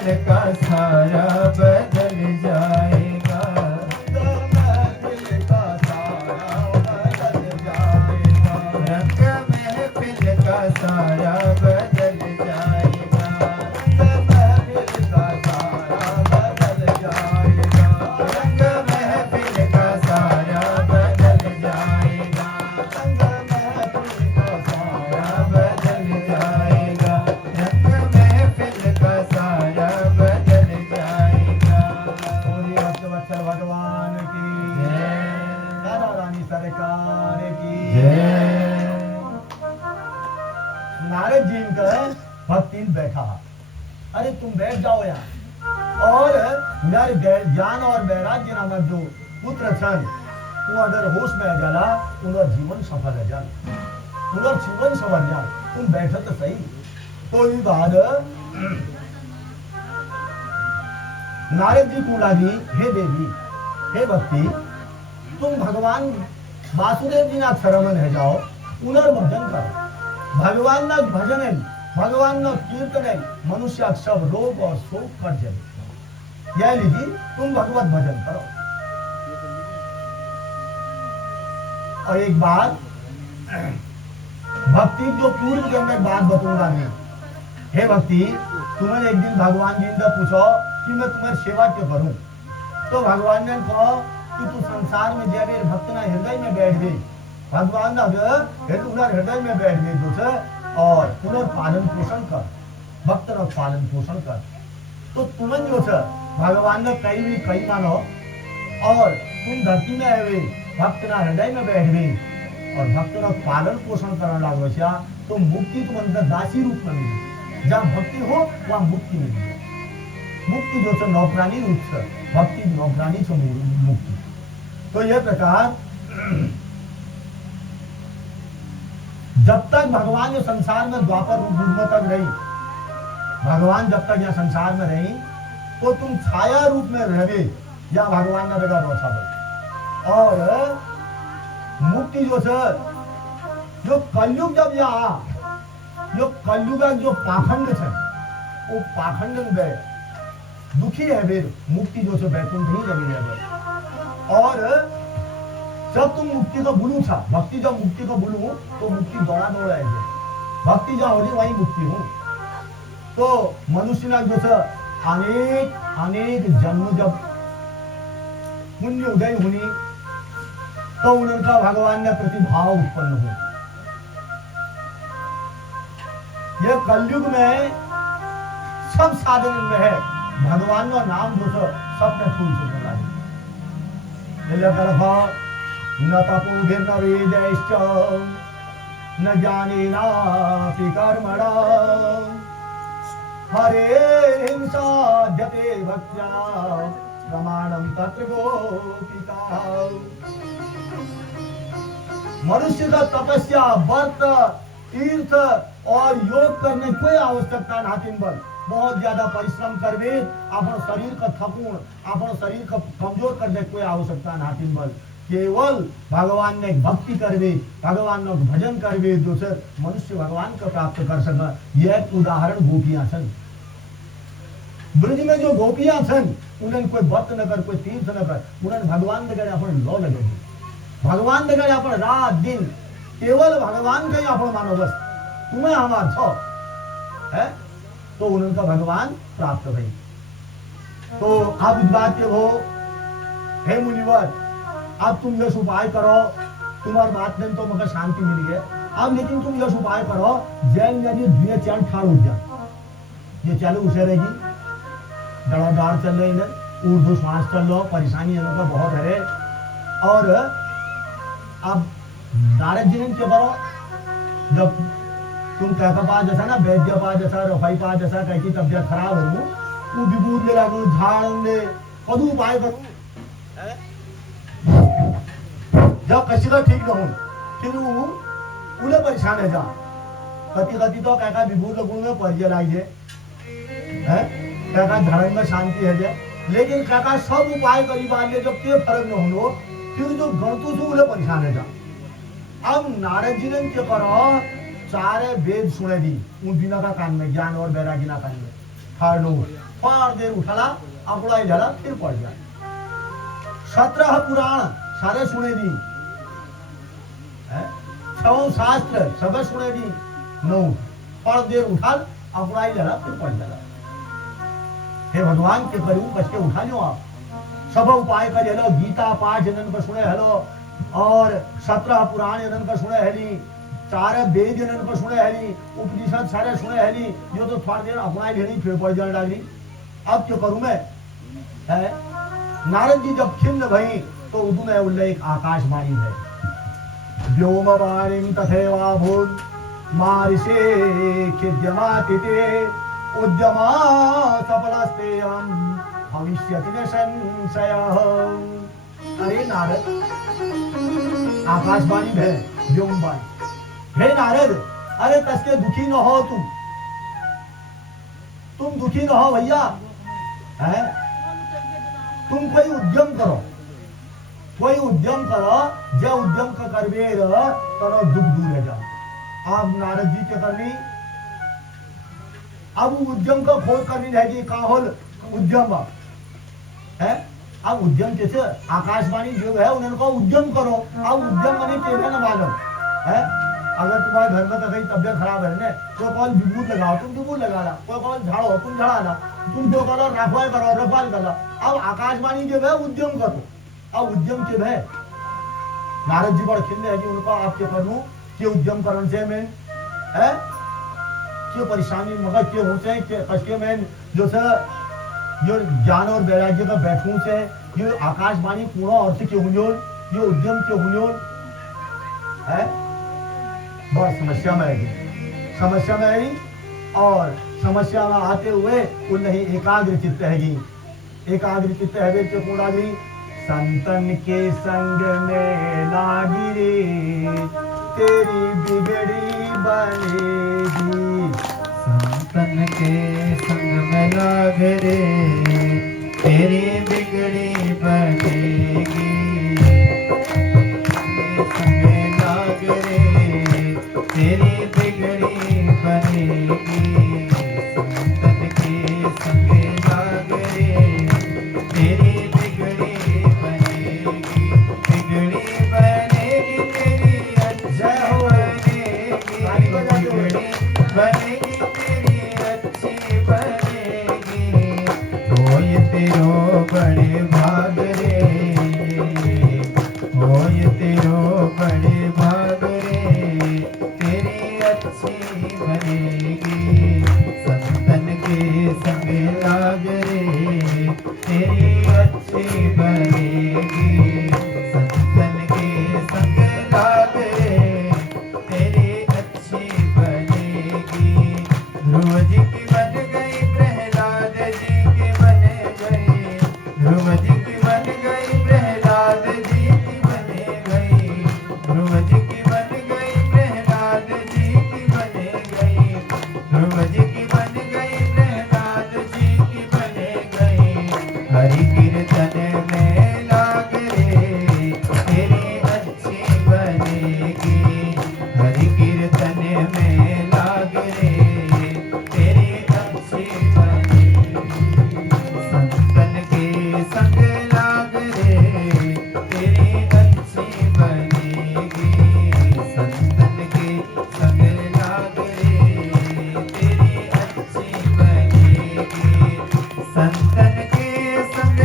महफिल का सारा बदल जाएगा। रंग महफिल का सारा बदल जाएगा। रंग महफिल का सारा बदल जाएगा। रंग महफिल का सारा बदल जाएगा। रंग महफिल का सारा बदल जाएगा। रंग महफिल का सारा बदल जाएगा। रंग महफिल का सारा बदल जाएगा। बोलिए भक्तवत्सल भगवान की जय। राधा रानी सरकार की जय। नारद जी का भक्ति बैठा। अरे तुम बैठ जाओ यहाँ और मेरे ज्ञान और वैराग्य नामक जो पुत्र छन वो अगर होश में आ जाला उनका जीवन सफल है जान उनका जीवन सफल जान तुम बैठो तो सही। तो ये बात नारद जी को लगी हे देवी हे भक्ति तुम भगवान वासुदेव जी ना शरमन है जाओ उनर भजन करो। भगवान ना भजन है भगवान ना कीर्तन है मनुष्य सब रोग और शोक कर जाए। यह लीजिए तुम भगवत भजन करो। और एक बात भक्ति जो पूर्व के अंदर बात बताऊंगा मैं। हे भक्ति तुम्हें एक दिन भगवान जी ने पूछो कि मैं तुम्हारी सेवा क्यों करूं। तो भगवान ने कहा कि तू संसार में जब भक्त ना हृदय में बैठ गई भगवान ना हृदय में बैठ गई दूसरे और पुनः पालन पोषण कर भक्त ना पालन पोषण कर। तो तुम्हें जो है भगवान ने कई मानो और तुम धरती में है भक्त ना हृदय में बैठ गई और भक्त ना पालन पोषण करने लागो तो मुक्ति तुम अंदर दासी रूप में मिली। जहाँ भक्ति हो वहाँ मुक्ति मिली। मुक्ति जो है नौकरानी रूप से भक्ति नौकरानी से मुक्ति। तो यह प्रकार जब तक भगवान ये संसार में द्वापर रूप में तक रही भगवान जब तक यह संसार में रही तो तुम छाया रूप में रहे या भगवान ने बेगा रोसा और मुक्ति जो है जो कलयुग जब यहाँ जो कलयुग जो पाखंड है वो पाखंड में दुखी है वीर मुक्ति जो से बैकुंठ ही जमी है। और जब तुम मुक्ति को भूलू था भक्ति जब मुक्ति को भूलू तो मुक्ति दौड़ा दौड़ा है भक्ति जहाँ हो रही वही मुक्ति हूँ। तो मनुष्य ना जो है अनेक अनेक जन्म जब पुण्य उदय हुई तो उनका भगवान ने प्रतिभाव उत्पन्न हो। यह कलयुग में सब साधन में है भगवान का नाम जो सबने फूल से न तपोभिर न वेदैश्च न ज्ञानेनापि कर्मणा हरे हिंसा जते भक्त्या प्रमाणम तत्र गोपिका। मनुष्य का तपस्या व्रत तीर्थ और योग करने की कोई आवश्यकता नहीं बल बहुत ज्यादा परिश्रम करवे अपन शरीर का थकून अपन शरीर का कमजोर करने की कोई आवश्यकता नहीं बल केवल भगवान ने भक्ति करवे भगवान ने भजन करवे जो से मनुष्य भगवान को प्राप्त कर सका। यह उदाहरण गोपियां छन। ब्रज में जो गोपियां छन उन्हें कोई व्रत न कर कोई तीर्थ न कर उन्हें भगवान के अपन लो लगे भगवान के अपन रात दिन केवल भगवान का ही अपन मानो बस तुम्हें हमार छो है तो उनका भगवान प्राप्त भई। तो आप इस बात के हो हे मुनिवर अब तुम यह उपाय करो तुम्हारी बात नहीं तो मगर शांति मिली है अब लेकिन तुम यह उपाय करो जैन यदि दुए चैन ठाड़ उठ जा ये चालू उसे रहेगी दड़ादार चल रही है ऊर्ध्व श्वास चल लो परेशानी इनका बहुत है। और अब नारद जी ने क्या करो जब तुम कह का पास जैसा ना वैद्य पास जैसा रफाई पास जैसा कह की तबियत खराब हो वो विभूत ले लागू झाड़ ले कदू उपाय करूं जब कशी का ठीक न हो फिर उन्हें परेशान है जा कति कति तो क्या विभूत गुण में परिचय लाइए है क्या धर्म में शांति है जे लेकिन क्या सब उपाय करी बात जब ते फर्क न हो फिर जो गणतु से उन्हें परेशान है जा। अब नारद जी ने क्या करो सारे वेद सुने दी उन दिनों का कान में ज्ञान और वैरागी ना कान में ठाड़ लो फार देर उठाला अपड़ाई झाला फिर पड़ गया 17 पुराण सारे सुने दी 6 शास्त्र सब सुने दी 9 फार देर उठाल अपड़ाई झाला फिर पड़ जाला हे भगवान के करू कष्ट उठा लो आप सब उपाय कर हेलो गीता पाठ जनन को सुने हेलो और 17 पुराण जनन को सुने हेली 4 वेद जनन को सुने हेली उपनिषद सारे सुने हेली जो तो थोड़ी देर अपना लेनी फिर पड़ जाने डाली अब क्यों करूं मैं है नारद जी जब खिन्न भई तो उदू में उल्लेख आकाशवाणी है व्योमवाणीं तथैवा भून् मारिषे खिद्यमातिते उद्यमा सफलस्तेयं भविष्यति न संशयः अरे नारद आकाशवाणी है व्योमवाणी हे नारद अरे कसके दुखी न हो तुम दुखी न हो भैया है तुम कोई उद्यम करो जो उद्यम का करबे करो दुख दूर है जाओ आप नारद जी के करनी अब उद्यम का खोज करनी रहेगी कहा होल उद्यम है अब उद्यम कैसे आकाशवाणी जो है उनको उद्यम करो अब उद्यम मनी केले न मालूम है अगर तुम्हारे घर में तो कहीं तबियत खराब है ने तो कौन विभूत लगाओ तुम विभूत लगा ला कोई कौन झाड़ो तुम झाड़ा ला तुम जो करो रखवाल करो अब आकाशवाणी जो है उद्यम करो अब उद्यम के है नारद जी बड़ खिल्ले है कि उनको आपके करूं कि उद्यम करण से मैं है क्यों परेशानी मगज के हो से कि कसके में जो से जो ज्ञान और वैराग्य का बैठूं से ये आकाशवाणी पूरा अर्थ के हुनियोल ये उद्यम के हुनियोल है बहुत समस्या में है और समस्या में आते हुए उन नहीं एकाग्र चित्त हैगी एकाग्र चित्त है के पूरा भी संतन के संग में लागी रे तेरी बिगड़ी बनेगी संतन के संग में लाग रे तेरी बिगड़ी बनेगी संग लाग रे तेरी बिगड़ी बनेगी संतन के संग लाग रे तेरी बिगड़ी बनेगी तेरी अच्छा बनेगी बनेगी तेरी अच्छी बनेगी होय तेरो बड़े भाग रे होय तेरो बड़े भाग रे तेरी अच्छी बनेगी संतन के संग लाग रे तेरी अच्छी बनेगी संतन के संग लाग रे तेरी अच्छी बनेगी ध्रुव जी की बन गई प्रहलाद जी की बन गई ध्रुव जी की बन गई प्रहलाद जी की बन गई ध्रुव जी की बन गई प्रहलाद जी की बन गई ध्रुव जी की बन गई प्रहलाद जी की बन गई हरि कीर्तन में लाग रे तेरी अच्छी बनेगी हरि कीर्तन में लाग रे तेरी अच्छी बनेगी संतन के संग लाग रे तेरी अच्छी बनेगी संतन के संग लाग रे तेरी अच्छी बनेगी संतन के संग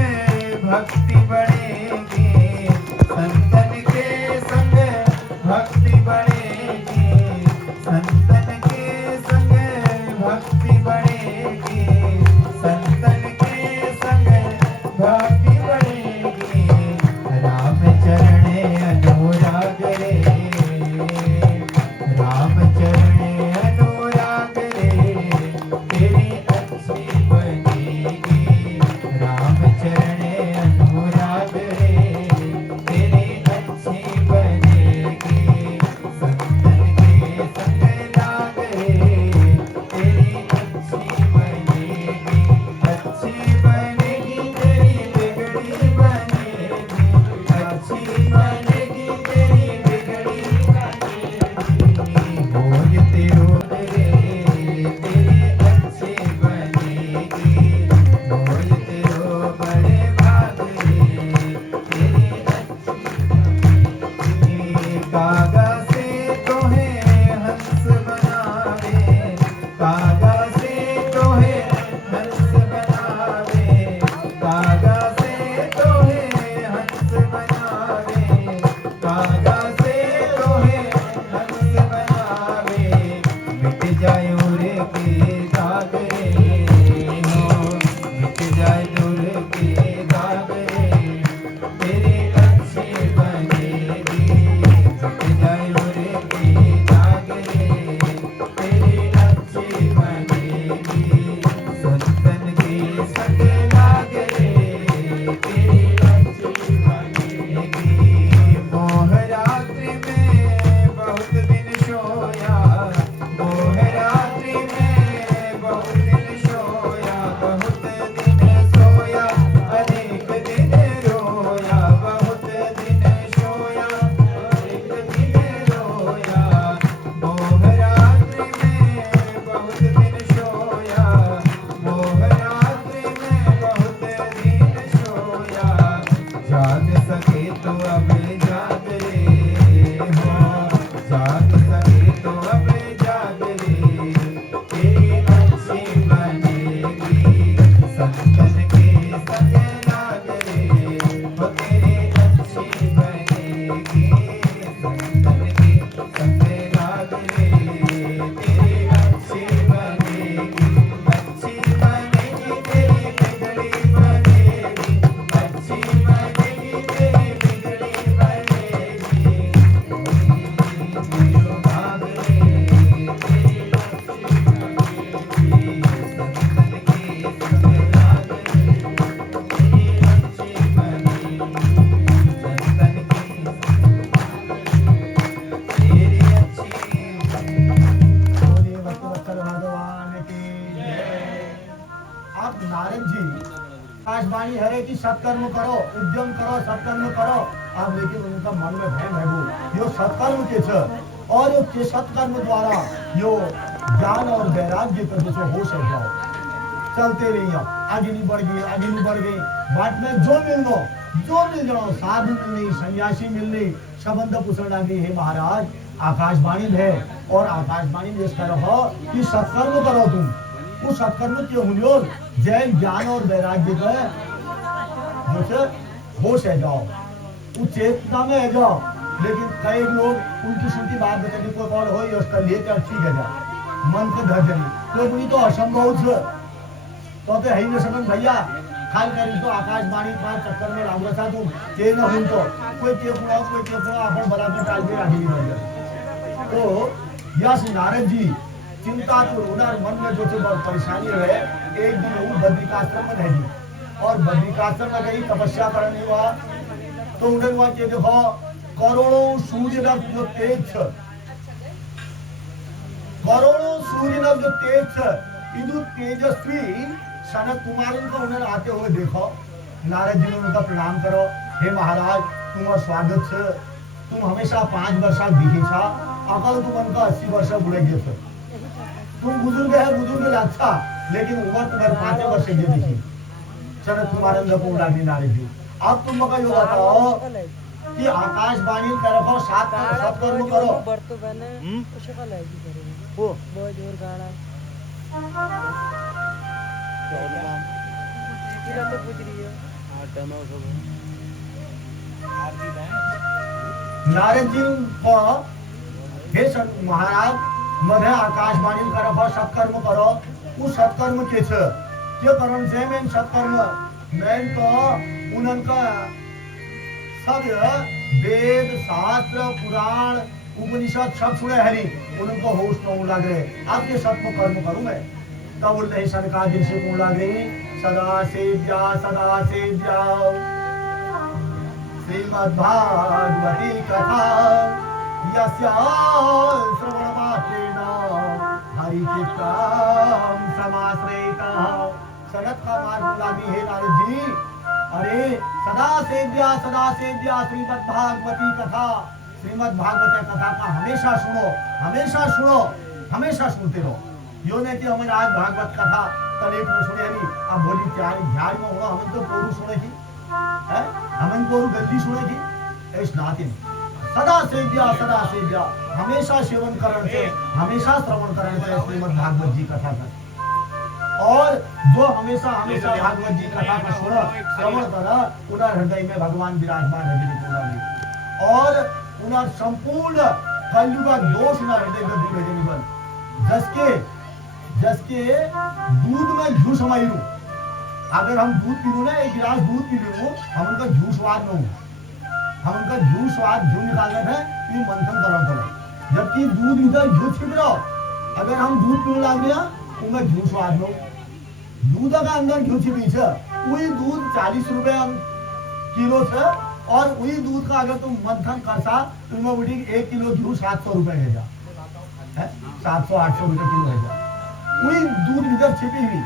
भक्ति बढ़ेगी संतन के संग भक्ति बढ़ेगी संतन के संग भक्ति बढ़ेगी संतन के संग भक्ति बढ़ेगी राम चरण अनुराग रे राम चरण अनुराग रे तेरी अच्छी बनेगी संग लाग रे तेरी अच्छी बनेगी। मोह रात्रि में बहुत दिन सोया, मोह रात्रि में बहुत दिन सोया, बहुत दिन सोया अनेक दिन रोया, बहुत दिन सोया अनेक दिन रोया। मोह रात्रि में बहुत दिन सोया, मोह रात्रि में बहुत दिन सोया। जाग सके तो अब जाग रे हो, जाग सके तो अब जाग रे तेरी अच्छी बनेगी। संतन के संग लाग रे हो तेरी अच्छी बनेगी। संतन के संग लाग रे तेरी अच्छी बनेगी। अच्छी बनेगी तेरी बिगड़ी बनेगी, अच्छी बनेगी तेरी बिगड़ी बनेगी। मेरे भाग रे तेरी अच्छी बनेगी। संतन के संग लाग रे तेरी अच्छी बनेगी। संतन के तेरी अच्छी बोलिए भक्तवत्सल भगवान की जय। आप नारद जी आकाशवाणी हरे की सत्कर्म करो, उद्यम करो, सत्कर्म करो। आप लेकिन उनका मन में भय भैगो यो सत्कर्म के छ और यो के सत्कर्म द्वारा यो ज्ञान और वैराग्य कर जो होश है जाओ। चलते रहिए, आगे नहीं बढ़ गई, आगे नहीं बढ़ गई। बाट में जो मिल लो, जो मिल जाओ, साधु मिलनी, सन्यासी मिलनी, संबंध पूछने लगी हे महाराज आकाशवाणी है और आकाशवाणी में इसका रहो कि सत्कर्म करो तुम। वो सत्कर्म क्यों हुई जैन ज्ञान और वैराग्य का जो से होश है जाओ, वो चेतना में है जाओ। लेकिन कई लोग उनकी सुनती बात बताने को कॉल हो उसका लेकर ठीक है जा मन को धर देनी तो अपनी तो असंभव छे तो है ही न समझ भैया खाल करी तो आकाशवाणी पांच चक्कर में लागू था तुम के न हुन तो कोई के पुड़ा अपन बराबर टाल दे आगे नहीं बढ़ जाए। तो यस नारद जी चिंता तो उधर मन में जो थे बहुत परेशानी रहे। एक दिन वो बद्रिकाश्रम में रह गई और बद्रिकाश्रम में गई तपस्या करने हुआ तो उन्हें हुआ कि देखो करोड़ों सूर्य नभ जो तेज छ, करोड़ों सूर्य नभ जो तेज छ, इदु तेजस्वी सनत कुमार को उन्हें आते हुए देखो। नारद जी ने उनका प्रणाम करो, हे महाराज तुम्हारा स्वागत है। तुम हमेशा 5 वर्ष दिखे छा, अकल तुम उनका 80 वर्ष बुढ़े गए थे। तुम बुजुर्ग है, बुजुर्ग अच्छा, लेकिन उम्र तुम्हारे 5 वर्ष ये दिखी। सनत कुमार को उड़ानी नारद जी। अब तुम मका यो बताओ कि आकाशवाणी तरफ सत्कर्म करो। वो नारद जी को हे महाराज मध्य आकाशवाणी तरफ सत्कर्म करो। वो सत्कर्म के छ के करण से में सत्कर्म मैं तो उनका सब वेद शास्त्र पुराण उपनिषद सब सुने हरी उनको होश तो लग रहे आपके सत्य कर्म करूं मैं। तब बोलते हैं सरकार दिन से कौन लग रही सदा सेव्या श्रीमद्भागवती कथा यस्या श्रवणमात्रेण हरिचित्तम समाश्रयितः। सनत का मार्ग लागी है नारद जी। अरे सदा सेव्या श्रीमद्भागवती कथा, श्रीमद्भागवत कथा का हमेशा सुनो, हमेशा सुनते रहो। यो नहीं कि हमें आज भागवत कथा तलेट में सुने नहीं अब बोली तैयारी ध्यान में होना हमें तो पोरू सुने की है, हमें पोरू गद्दी सुने की इस नाते सदा सेव्या हमेशा सेवन करण से, हमेशा श्रवण करण से श्रीमद्भागवत जी कथा का। और जो हमेशा भागवत जी कथा का सुना श्रवण करा उनका हृदय में भगवान विराजमान है। और उनका संपूर्ण कलयुग दोष न हृदय में दूर है। जसके दूध में घी समाई लू, अगर हम दूध पी लू ना एक गिलास दूध पी लू हम उनका घी स्वाद न हो, हम उनका घी स्वाद घी निकालना है ये मंथन करना पड़े। जबकि दूध इधर घी छिप रहा अगर हम दूध पीने लग गया उनका घी स्वाद न हो। दूधका अंदर घी छिपी छे वही दूध 40 रुपए किलो छे और वही दूध का अगर तुम मंथन करसा तो मैं बोली 1 किलो घी 700 रुपए है जा 700-800 रुपए किलो है जा वही दूध भीतर छिपी हुई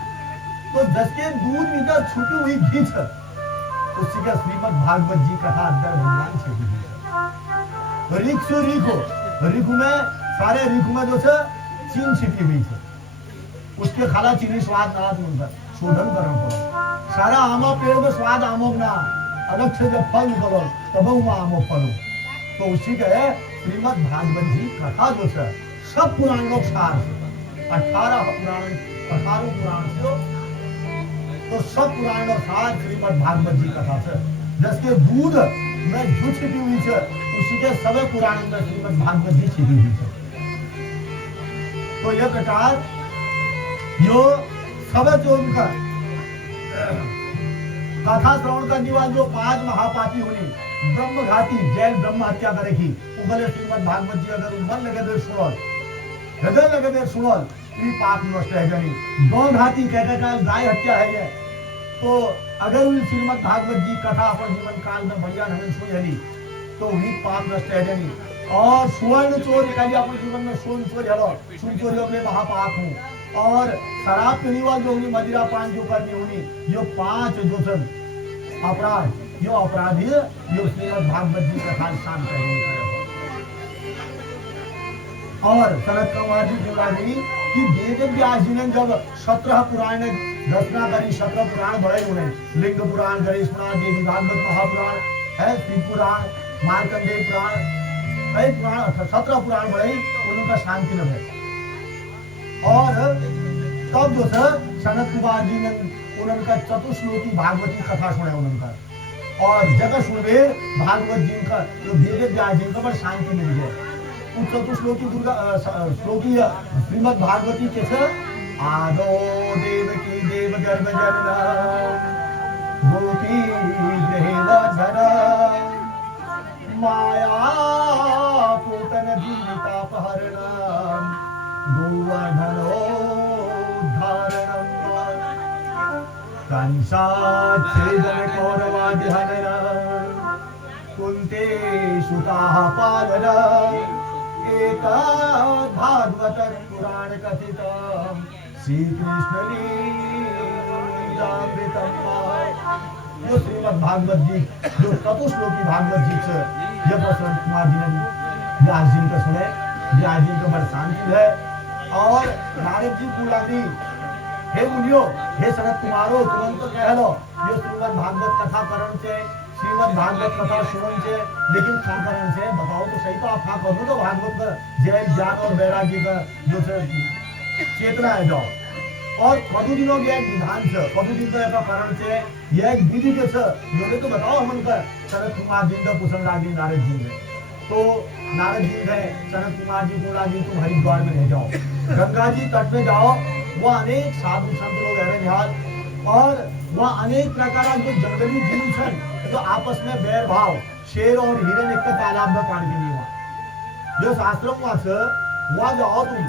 तो जसके दूध भीतर छुपी हुई घी छे उसी का श्रीमद् भागवत जी कथा अंदर भगवान छिपी हुई है रिख से रिखो में सारे रिख में जो छे चीन छिपी हुई है उसके खाला चीनी स्वाद ना मिलता शोधन करना पड़ो सारा आमा पेड़ में स्वाद आमो ना अलग से जब फल निकलो तब वहां आमो फलो तो उसी के श्रीमद् भागवत जी कथा जो है सब पुराणों सार 18 पुराण से तो सब पुराणों सार श्रीमद् भागवत जी कथा से जिसके दूध में घी छिपी हुई है उसी के सब पुराण में श्रीमद् भागवत जी छिपी हुई है तो यह प्रकार जो सब जो उनका कथा श्रवण करने वाले जो 5 महापापी होने ब्रह्मघाती जैन ब्रह्म हत्या करेगी उगले श्रीमद् भागवत जी अगर मन लगे दे सुनल हृदय लगे दे सुनल ये पाप नष्ट है जानी गौ घाती कहते काल गाय हत्या है ये तो अगर उन श्रीमद् भागवत जी कथा अपन जीवन काल में बढ़िया ढंग सुन हली तो भी पाप नष्ट है जानी और स्वर्ण चोर कहीं अपन जीवन में सोन चोर हलो सुन चोरी अपने महापाप हूँ और शराब पीने वाले जो होनी मदिरा पान जो करनी होनी ये 5 जो सन अपराध यो अपराधी यो श्रीमद् भागवत जी कथा शांत करने और शरद कुमार जी बोलाजी कि वेद व्यास जी ने जब 17 पुराण रचना करी 17 पुराण बड़े हुए लिंग पुराण गणेश पुराण देवी भागवत महापुराण है शिव पुराण मार्कंडेय पुराण कई पुराण 17 पुराण बड़े उनका शांति लगे और तब जो है सनत कुमार जी ने उनका चतुश्लोकी भागवती कथा सुना उनका और जगह सुनवे भागवत जी का जो वेद व्यास जी का बड़ शांति मिल गया उस चतुश्लोकी दुर्गा श्लोकी श्रीमद् भागवती के छे आदो देवकी देव गर्भ जनना गोपी गृहधर माया पूतन जीवितापहरणम गोवर्धनोद्धारणम् कंसाच्छेदन कौरवादिहननम् कुन्ते सुताः पालनम् एतद् भागवतं पुराण कथितं श्रीकृष्ण लीलामृतं जो श्रीमद् भागवत जी जो चतुश्लोकी भागवत जी से यह प्रश्न कुमार जी ने व्यास जी का सुने व्यास जी का बड़ शांति है और नारद जी बोलानी हे मुनियो हे सनत कुमारो तुरंत कह लो ये श्रीमद् भागवत कथा करण से श्रीमद् भागवत कथा सुनन से लेकिन खा करण से बताओ तो सही तो आप खा करो तो भागवत का जय ज्ञान और वैराग्य का जो चेतना है जाओ और कदू दिनों के एक विधान से कदू दिन का करण से यह एक विधि के से योरे तो बताओ हम का सनत कुमार जी का पुष्ण लागी नारद जी ने तो नारद जी गए सनत कुमार जी को लागी तुम हरिद्वार में रह जाओ गंगा जी तट में जाओ वह अनेक साधु संत लोग रह निहाल और वह अनेक प्रकार के जंगली जीव छन जो आपस में बैर भाव शेर और हिरण एक तालाब में पानी पीने हुआ जो शास्त्रों में से वह जाओ तुम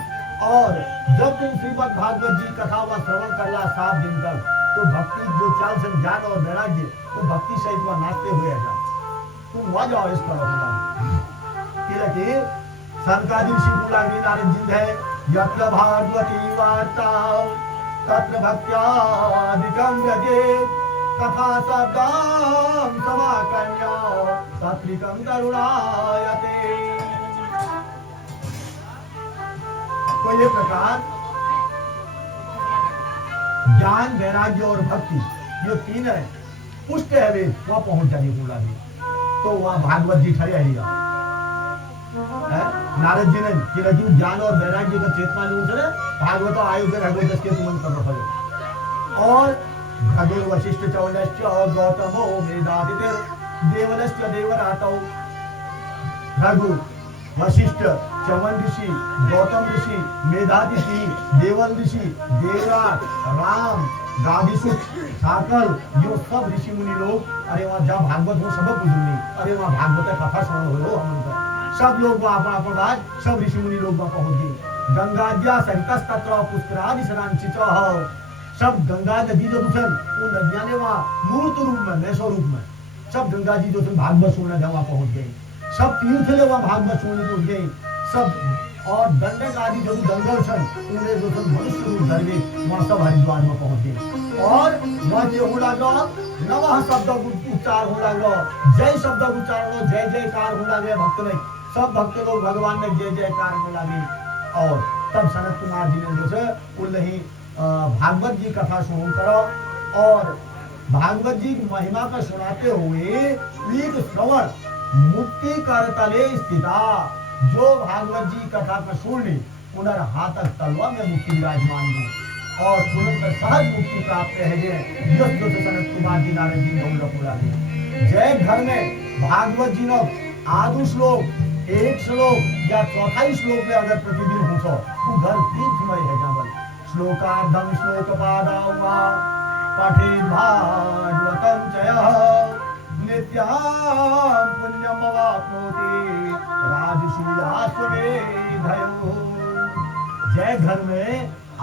और जब तुम श्रीमद् भागवत जी कथा व श्रवण करला 7 दिन तक तो भक्ति जो चाल से ज्ञान और वैराग्य तो भक्ति सहित वह नाचते हुए जा तुम वह जाओ इस पर कि संकाजी ऋषि बोलागी नारद जी है यत्र भागवती वार्ता तत्र भक्त्यादिकं व्रजेत् कथा शब्दां समाकर्ण्य सात्विकं करुणायते तो ये प्रकार ज्ञान वैराग्य और भक्ति ये 3 है पुष्ट है वे वह पहुंच जाने बोला तो वह भागवत जी ठहरे आएगा नारद जी ने कि लेकिन ज्ञान और वैराग्य का चेतना नहीं उसे भागवत आयु के रघु दस के तुम कर रखो और खगेर वशिष्ठ चौलश्च और गौतमो वेदादिते देवलश्च देवरातौ रघु वशिष्ठ चवन ऋषि गौतम ऋषि मेधाति ऋषि देवल ऋषि देवराज राम गादिसुख साकल यो सब ऋषि मुनि लोग अरे वहां जा भागवत हो सब बुझुनी अरे वहां भागवत कथा सुन हो हम सब लोग वहां अपन बात सब ऋषि मुनि लोग वहां पहुंच गए गंगाद्या सरितस्तत्र पुष्करादि सदांचिच सब गंगा नदी जो दुसन वो नदियां ने वहाँ मूर्त रूप में नैसो रूप में सब गंगा जी जो भागवत सुनने वहां पहुंच गए, सब तीर्थ ले वहां भागवत सुनने पहुंच गए सब। और दंडक आदि जो जंगल छन उन्हें जो मनुष्य रूप धरवे वहां सब हरिद्वार में पहुंच गए। और वहां जो हो लागो नवह शब्द उच्चार हो लागो, जय शब्द उच्चारण हो, जय जयकार हो लागे भक्त में, सब भक्त लोग भगवान में जय जयकार हो लागे। और तब सनत कुमार जी ने जो है उल्लही भागवत जी कथा सुन करो और भागवत जी की महिमा का सुनाते हुए वीत श्रवण मुक्ति करतले स्थिता, जो भागवत जी कथा का सुन ली पुनर हाथक तलवा में मुक्ति विराजमान हुई और पुनः सहज मुक्ति प्राप्त है। सनत कुमार जी नारद जी ने जय घर में भागवत जी नो आधु श्लोक एक श्लोक या चौथाई श्लोक में अगर प्रतिदिन हो तो घर तीर्थमय है। जबल श्लोकार्धम श्लोक पादावा पठे भागवतं च यः नित्यं पुण्यम वाप्नोति राजसूयाश्वमेधयो। जय घर में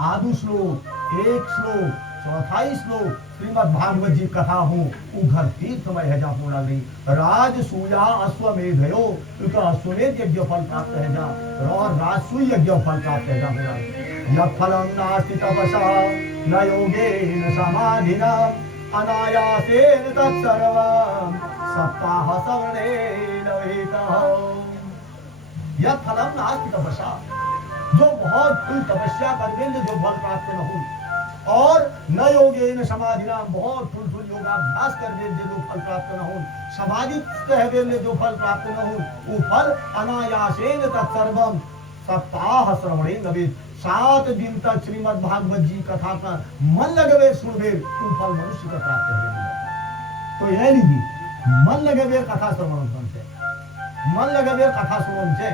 आधु श्लोक एक श्लोक चौथाई श्लोक श्रीमद् भागवत जी कथा हो वो घर तीर्थमय है। जा पूर्ण गई राजसूया अश्वमेधयो, क्योंकि अश्वमेध यज्ञ फल प्राप्त है जा और राजसूय यज्ञ फल प्राप्त है। जा पूर्ण यत्फलं नास्ति तपसा न योगेन समाधिना अनायासेन तत्सर्वं सप्ताह श्रवणेन विहितः। यत्फलं नास्ति तपसा, जो बहुत फुल तपस्या करवेंगे जो फल प्राप्त न हो, और न योगेन समाधिना बहुत फुल योगाभ्यास करवेंगे जो फल प्राप्त न हो, समाधि कहवेंगे जो फल प्राप्त न हो, वो फल अनायासेन तत्सर्वं सप्ताह श्रवणेन विहितः। 7 दिन तक श्रीमद् भागवत जी कथा का मन लगवे सुनवे वो फल मनुष्य का प्राप्त है। तो यह लीजिए मन लगवे कथा श्रवण से, मन लगवे कथा श्रवण से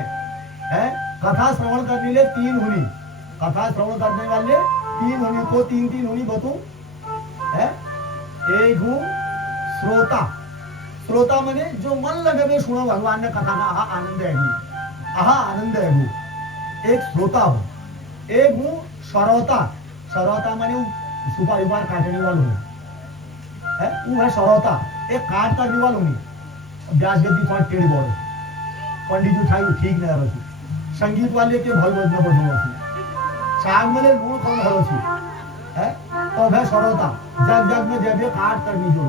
है। कथा श्रवण करने ले 3 हुनी, कथा श्रवण करने वाले 3 हुनी को 3 हुनी बतू है। एक हूँ श्रोता, श्रोता मने जो मन लगवे सुनो भगवान ने कथा का आहा आनंद है, आहा आनंद है। एक श्रोता हो, एक हूँ श्रोता, श्रोता माने सुपारी बार काटने वाला है, वो है श्रोता। एक काट करने वाला नहीं, ब्याज गद्दी थोड़ा टेढ़ी बोले, पंडित जी उठाई ठीक नहीं रही, संगीत वाले के भल बजना बढ़ो साग में लूण कौन हरो है तो है श्रोता। जग जग में जब ये काट करनी जो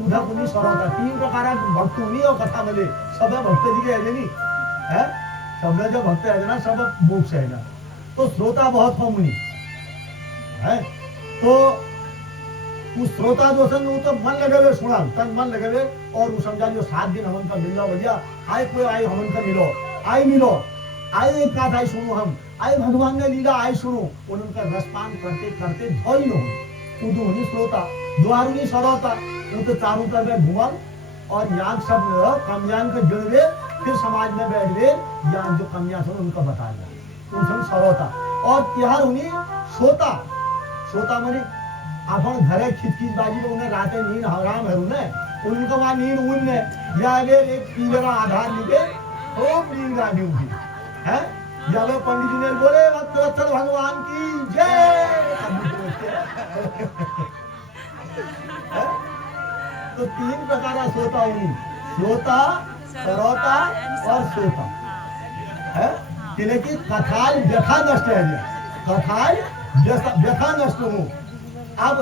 उधर कुनी श्रोता 3 प्रकार भक्त हुई और कथा मिले सब भक्त जी के है नहीं है, सब जो भक्त है ना सब मोक्ष है ना। तो श्रोता बहुत कम नहीं है, तो उस श्रोता जो सन वो तो मन लगे हुए सुना, तन मन लगे हुए और वो समझा लियो 7 दिन हमन का मिल जाओ भैया, आए कोई आए हमन का मिलो, आए मिलो, आए एक बात आई सुनो, हम आए भगवान ने लीला आए सुनो, उनका रसपान करते करते धोई लो। वो तो नहीं श्रोता, द्वारुनी श्रोता, वो तो चारों तरफ घुमल और याग सब कमयान के जुड़वे, फिर समाज में बैठ गए याग जो कमियां थे उनका बता दिया, तो श्रोता। और तिहार हुई श्रोता, श्रोता माने अपन घरे खिचखिच बाजी में उन्हें रातें नींद हराम है उन्हें, उनका वहां नींद उनने या एक पीलरा आधार लिखे खूब नींद आनी उनकी है। जब पंडित जी ने बोले भक्तवत्सल भगवान की जय, तो 3 प्रकार श्रोता हुई, श्रोता श्रोता और श्रोता है। कि कथाल व्यथा नष्ट है, कथाल व्यथा नष्ट हो। अब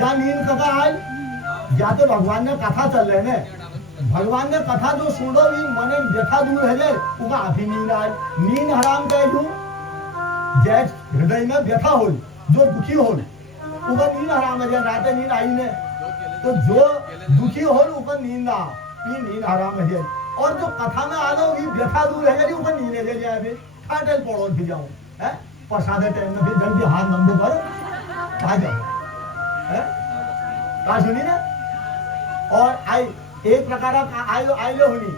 या नींद कथा आज जाते भगवान ने कथा चल रहे हैं, भगवान ने कथा जो सुनो भी मने व्यथा दूर है जाए उनका आधी नींद आए, नींद हराम कह दू जय हृदय में व्यथा हो, जो दुखी हो उनका नींद हराम है जाए, रातें नींद आई ने, तो जो दुखी हो उनका नींद आ नींद हराम है जाए। और जो कथा में आना होगी व्यथा दूर है जाए ऊपर नींद ले जाए, फिर ठाटेल पड़ो फिर जाऊं है प्रसाद टाइम में फिर जल्दी हाथ नंबो करो आ जाओ है कहा सुनी ना। और आई एक प्रकार का आइलो हुनी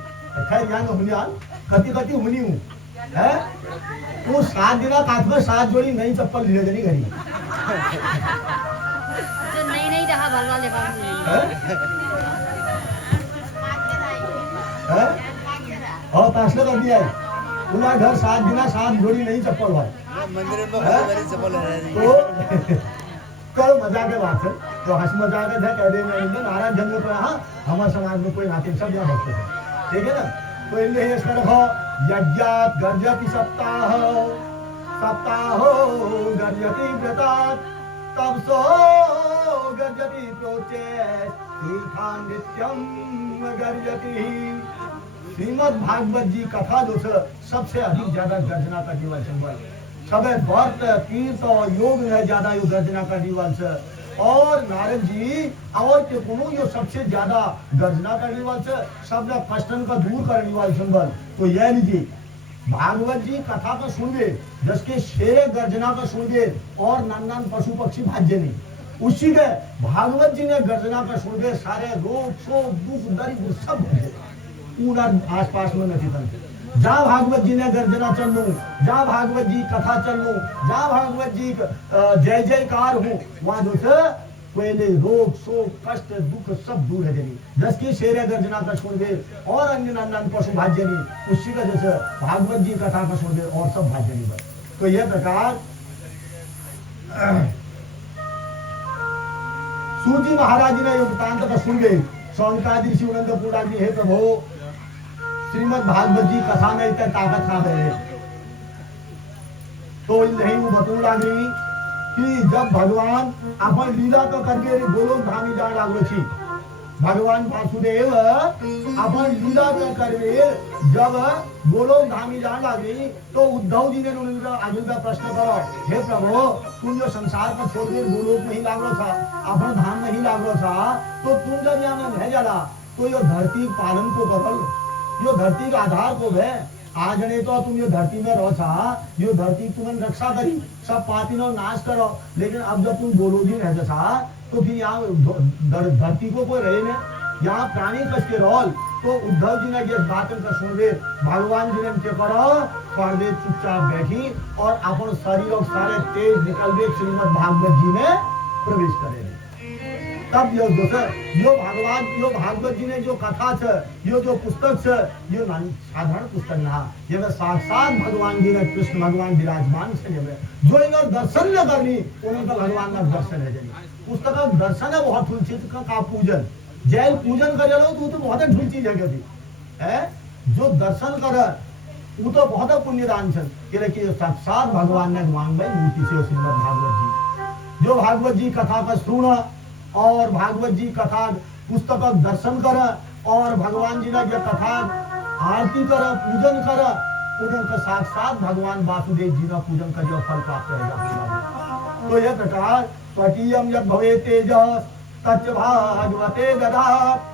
खैर यहाँ हुनी हाल कति कति हुनी हूँ है, वो 7 दिन काट में 7 जोड़ी नई चप्पल ले जानी घरी नहीं रहा भलवा ले और तासले कर दिया है उन्हें घर 7 दिन 7 जोड़ी नई चप्पल भाई मंदिर में हाँ? मेरी चप्पल है तो कल मजा के बात है तो हंस मजा के थे कह देंगे नारायण जन्म को हाँ हमारे समाज में कोई नाते सब यहाँ भक्त है ठीक है ना तो इनमें ये इसका रखो यज्ञात गर्जति सप्ताह सप्ताहो गर्जति व्रतात् तब सो गर्जति प्रोचे तीर्थान नित्यम गर्जति श्रीमद् भागवत जी कथा जो है सबसे अधिक ज्यादा गर्जना का जीवन संबल सबे व्रत तीर्थ और योग में ज्यादा यो गर्जना का जीवन से और नारद जी और के कोनो यो सबसे ज्यादा गर्जना का जीवन से सबने कष्टन का दूर करने वाले संबल तो यह लीजिए भागवत जी कथा को सुनवे जिसके शेर गर्जना को सुनवे और नान पशु पक्षी भाज्य नहीं उसी के भागवत जी ने गर्जना का सुनवे सारे रोग शोक दुख दरिद्र सब पूरा आसपास में नहीं बनते जा भागवत जी ने गर्जना चल लू जा भागवत जी कथा चल लू जा भागवत जी जय जयकार हूँ वहां जो से पहले रोग शोक कष्ट दुख सब दूर है जनी जस की शेर गर्जना का छोड़ दे और अन्य नान पशु भाज्य नहीं उसी का जैसे भागवत जी कथा का छोड़ दे और सब भाज्य नहीं बन तो यह प्रकार सूजी महाराज ने युक्तांत का सुन गए सौनकादि शिवनंदपुरा जी हे प्रभु श्रीमद् भागवत जी कथा में इतने ताकत खा गए तो नहीं वो बतू लग रही कि जब भगवान अपन लीला तो करके गोलोक धामी जान लागलो छी भगवान वासुदेव अपन लीला तो करके जब गोलोक धामी जान लगी तो उद्धव जी ने उनका आगे का प्रश्न करो हे प्रभु तुम जो संसार को छोड़ के गोलोक नहीं लागलो था अपन धाम नहीं लागलो था तो तुम जब यहाँ में भेजला तो ये धरती पालन को करल यो धरती का आधार को है आज नहीं तो तुम ये धरती में रहो था यो धरती तुम्हें रक्षा करी सब पापी नो नाश करो लेकिन अब जब तुम गोलोजी रहते था तो फिर यहाँ धरती को कोई रहे नहीं यहाँ प्राणी कस के रोल तो उद्धव जी ने जिस बात का सुन दे भगवान जी ने क्या करो पर्दे चुपचाप बैठी और अपन शरीर और सारे तेज निकल गए श्रीमद् भागवत जी में प्रवेश करे तब यो भगवान यो भागवत जी ने जो कथा है यो जो पुस्तक है यो साधारण पुस्तक ना ये में साक्षात भगवान जी ने कृष्ण भगवान विराजमान से जो इन्होंने दर्शन न करनी उनका भगवान का दर्शन है पुस्तक का दर्शन है बहुत फुल चीज का पूजन जैन पूजन कर लो तो बहुत फुल चीज है कभी है जो दर्शन कर वो तो बहुत पुण्यदान है कि साक्षात भगवान ने मांग भाई मूर्ति से श्रीमद् भागवत जी जो भागवत जी कथा का सुन और भागवत जी कथा पुस्तक दर्शन कर और भगवान जी ने जो कथा आरती कर पूजन कर उनका साक्षात भगवान वासुदेव जी का पूजन कर जो फल प्राप्त रहेगा तो यह प्रकार स्वकीयम यद भवे तेज तच्च भागवते ददात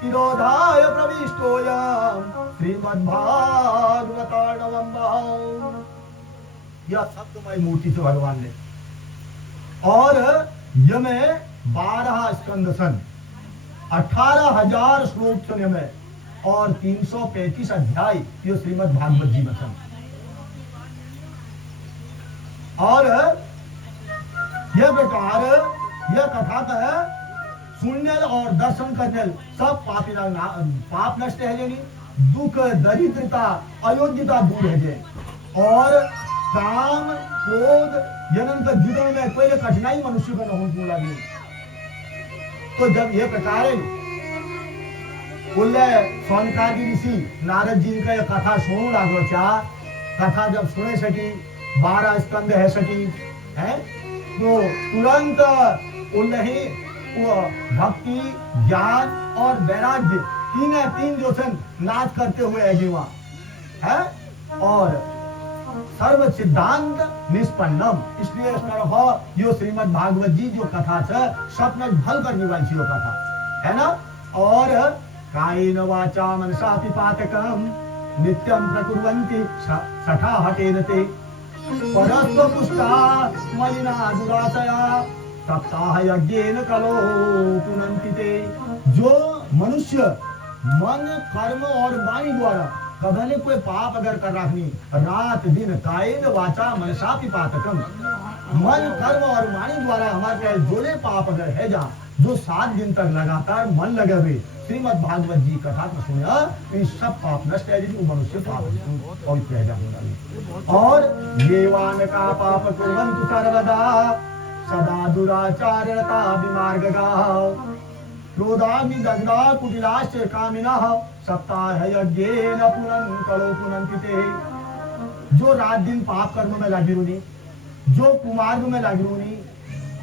तिरोधाय प्रविष्टोयम श्रीमद् भागवतार्णवम यह सत्यमय मूर्ति से भगवान ने और यह में 12 स्कंद सन 18,000 श्लोक सन में और 335 अध्याय ये श्रीमद् भागवत जी में सन और यह प्रकार यह कथा का सुनने और दर्शन करने सब पाप नष्ट है जानी दुख दरिद्रता अयोग्यता दूर है जे और काम क्रोध जनन का जीवन में कोई कठिनाई मनुष्य को न हो लगी तो जब यह प्रकार सौनकादि ऋषि नारद जी का यह कथा सुनू लागो कथा जब सुने सकी 12 स्कंद है सकी है तो तुरंत उल्लही भक्ति ज्ञान और वैराग्य तीन जो सन नाच करते हुए है जीवा है और सर्व सिद्धांत निष्पन्नम इसलिए यो श्रीमद् भागवत जी जो कथा है स्वप्न भल करने वाली जो कथा है ना और कायेन वाचा मनसा पिपातकम नित्यं प्रकुर्वन्ति सठा हटेन ते परस्व पुष्टा मलिना दुराशया सप्ताह यज्ञेन कलो पुनन्ति ते जो मनुष्य मन कर्म और वाणी द्वारा कभी कोई पाप अगर कर रखनी रात दिन कायेन वाचा मनसा पिपातकम मन कर्म और वाणी द्वारा हमारे जोड़े पाप अगर है जा जो 7 दिन तक लगातार मन लगे हुए श्रीमद् भागवत जी कथा को सुना, इन सब पाप नष्ट है, जिन मनुष्य पाप पवित्र रह जाएगा। और येवान का पाप कुर्वन्तु सर्वदा सदा दुराचारता विमार्गगा क्रोधाग्नि दग्धा कुटिलाश्च कामिनः सप्ताह यज्ञेन पुनः कलो पुनन्ति ते। जो रात दिन पाप कर्म में लगी रुनी, जो कुमार्ग में लगी रुनी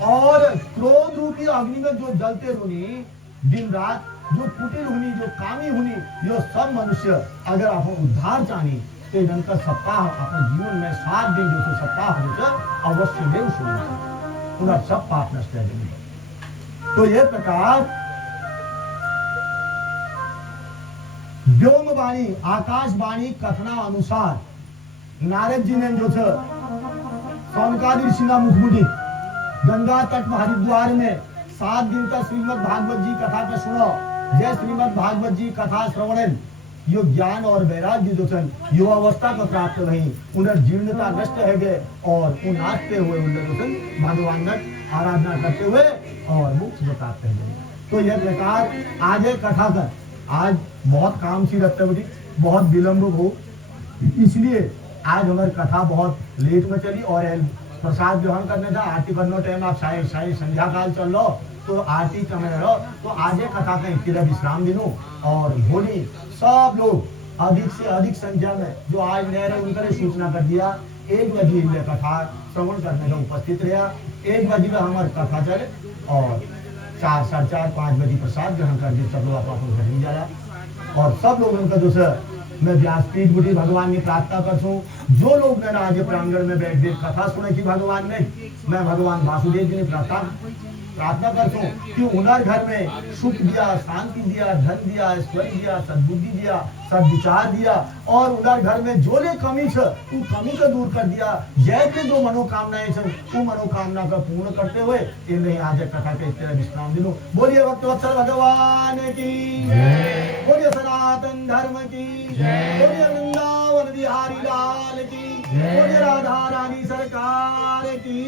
और क्रोध रूपी अग्नि में जो जलते रुनी, दिन रात जो कुटिल हुनी, जो कामी हुनी, ये सब मनुष्य अगर आप उद्धार चाहनी तो इनका सप्ताह अपने जीवन में 7 दिन जो सप्ताह हो अवश्य में सुनना, उनका सब पाप नष्ट है। तो ये प्रकार व्योमवाणी आकाशवाणी कथना अनुसार नारद जी ने जो सौनकादि ऋषिना मुखमुटी गंगा तट हरिद्वार में 7 दिन तक श्रीमद् भागवत जी कथा का सुनो। जय श्रीमद् भागवत जी कथा श्रवण यो ज्ञान और वैराग्य जो सन युवावस्था को प्राप्त नहीं, उन्हें जीर्णता नष्ट है गए और उन नाचते हुए उन्हें भगवान आराधना करते हुए और मोक्ष प्राप्त है गए। तो यह प्रकार आज कथा कर आज बहुत काम सी रखते बहुत विलंब हो, इसलिए आज हमारी कथा बहुत लेट में चली। और प्रसाद ग्रहण करने था, आरती करने टाइम आप शायद संध्या काल चल लो तो आरती समय रहो, तो आज कथा का इतना विश्राम दिनों और भोली सब लोग अधिक से अधिक संख्या में जो आज नए रहे उनका सूचना कर दिया। 1 बजे कथा श्रवण करने का उपस्थित रहा, 1 बजे का हमारी कथा चले और 4, 4:30, 5 बजे प्रसाद ग्रहण करके सब लोग अपना घर में जा रहा। और सब लोग उनका जो मैं व्यासपीठ बुढ़ी भगवान की प्रार्थना करता हूँ, जो लोग मैंने आज प्रांगण में बैठ गए कथा सुने की भगवान ने, मैं भगवान वासुदेव जी ने प्रार्थना करता हूँ कि उनर घर में सुख दिया, शांति दिया, धन दिया, ऐश्वर्य दिया, सद्बुद्धि दिया, सद्विचार दिया और उनर घर में जो ले कमी छ वो कमी को दूर कर दिया। जैसे जो मनोकामनाएं छ वो मनोकामना का पूर्ण करते हुए इन्हें आज कथा के इस तरह विश्राम दिनों। बोलिए भक्तवत्सल भगवान की, बोलिए सनातन धर्म की, बोलिए वृंदावन बिहारी लाल की, बोलिए राधा रानी सरकार की।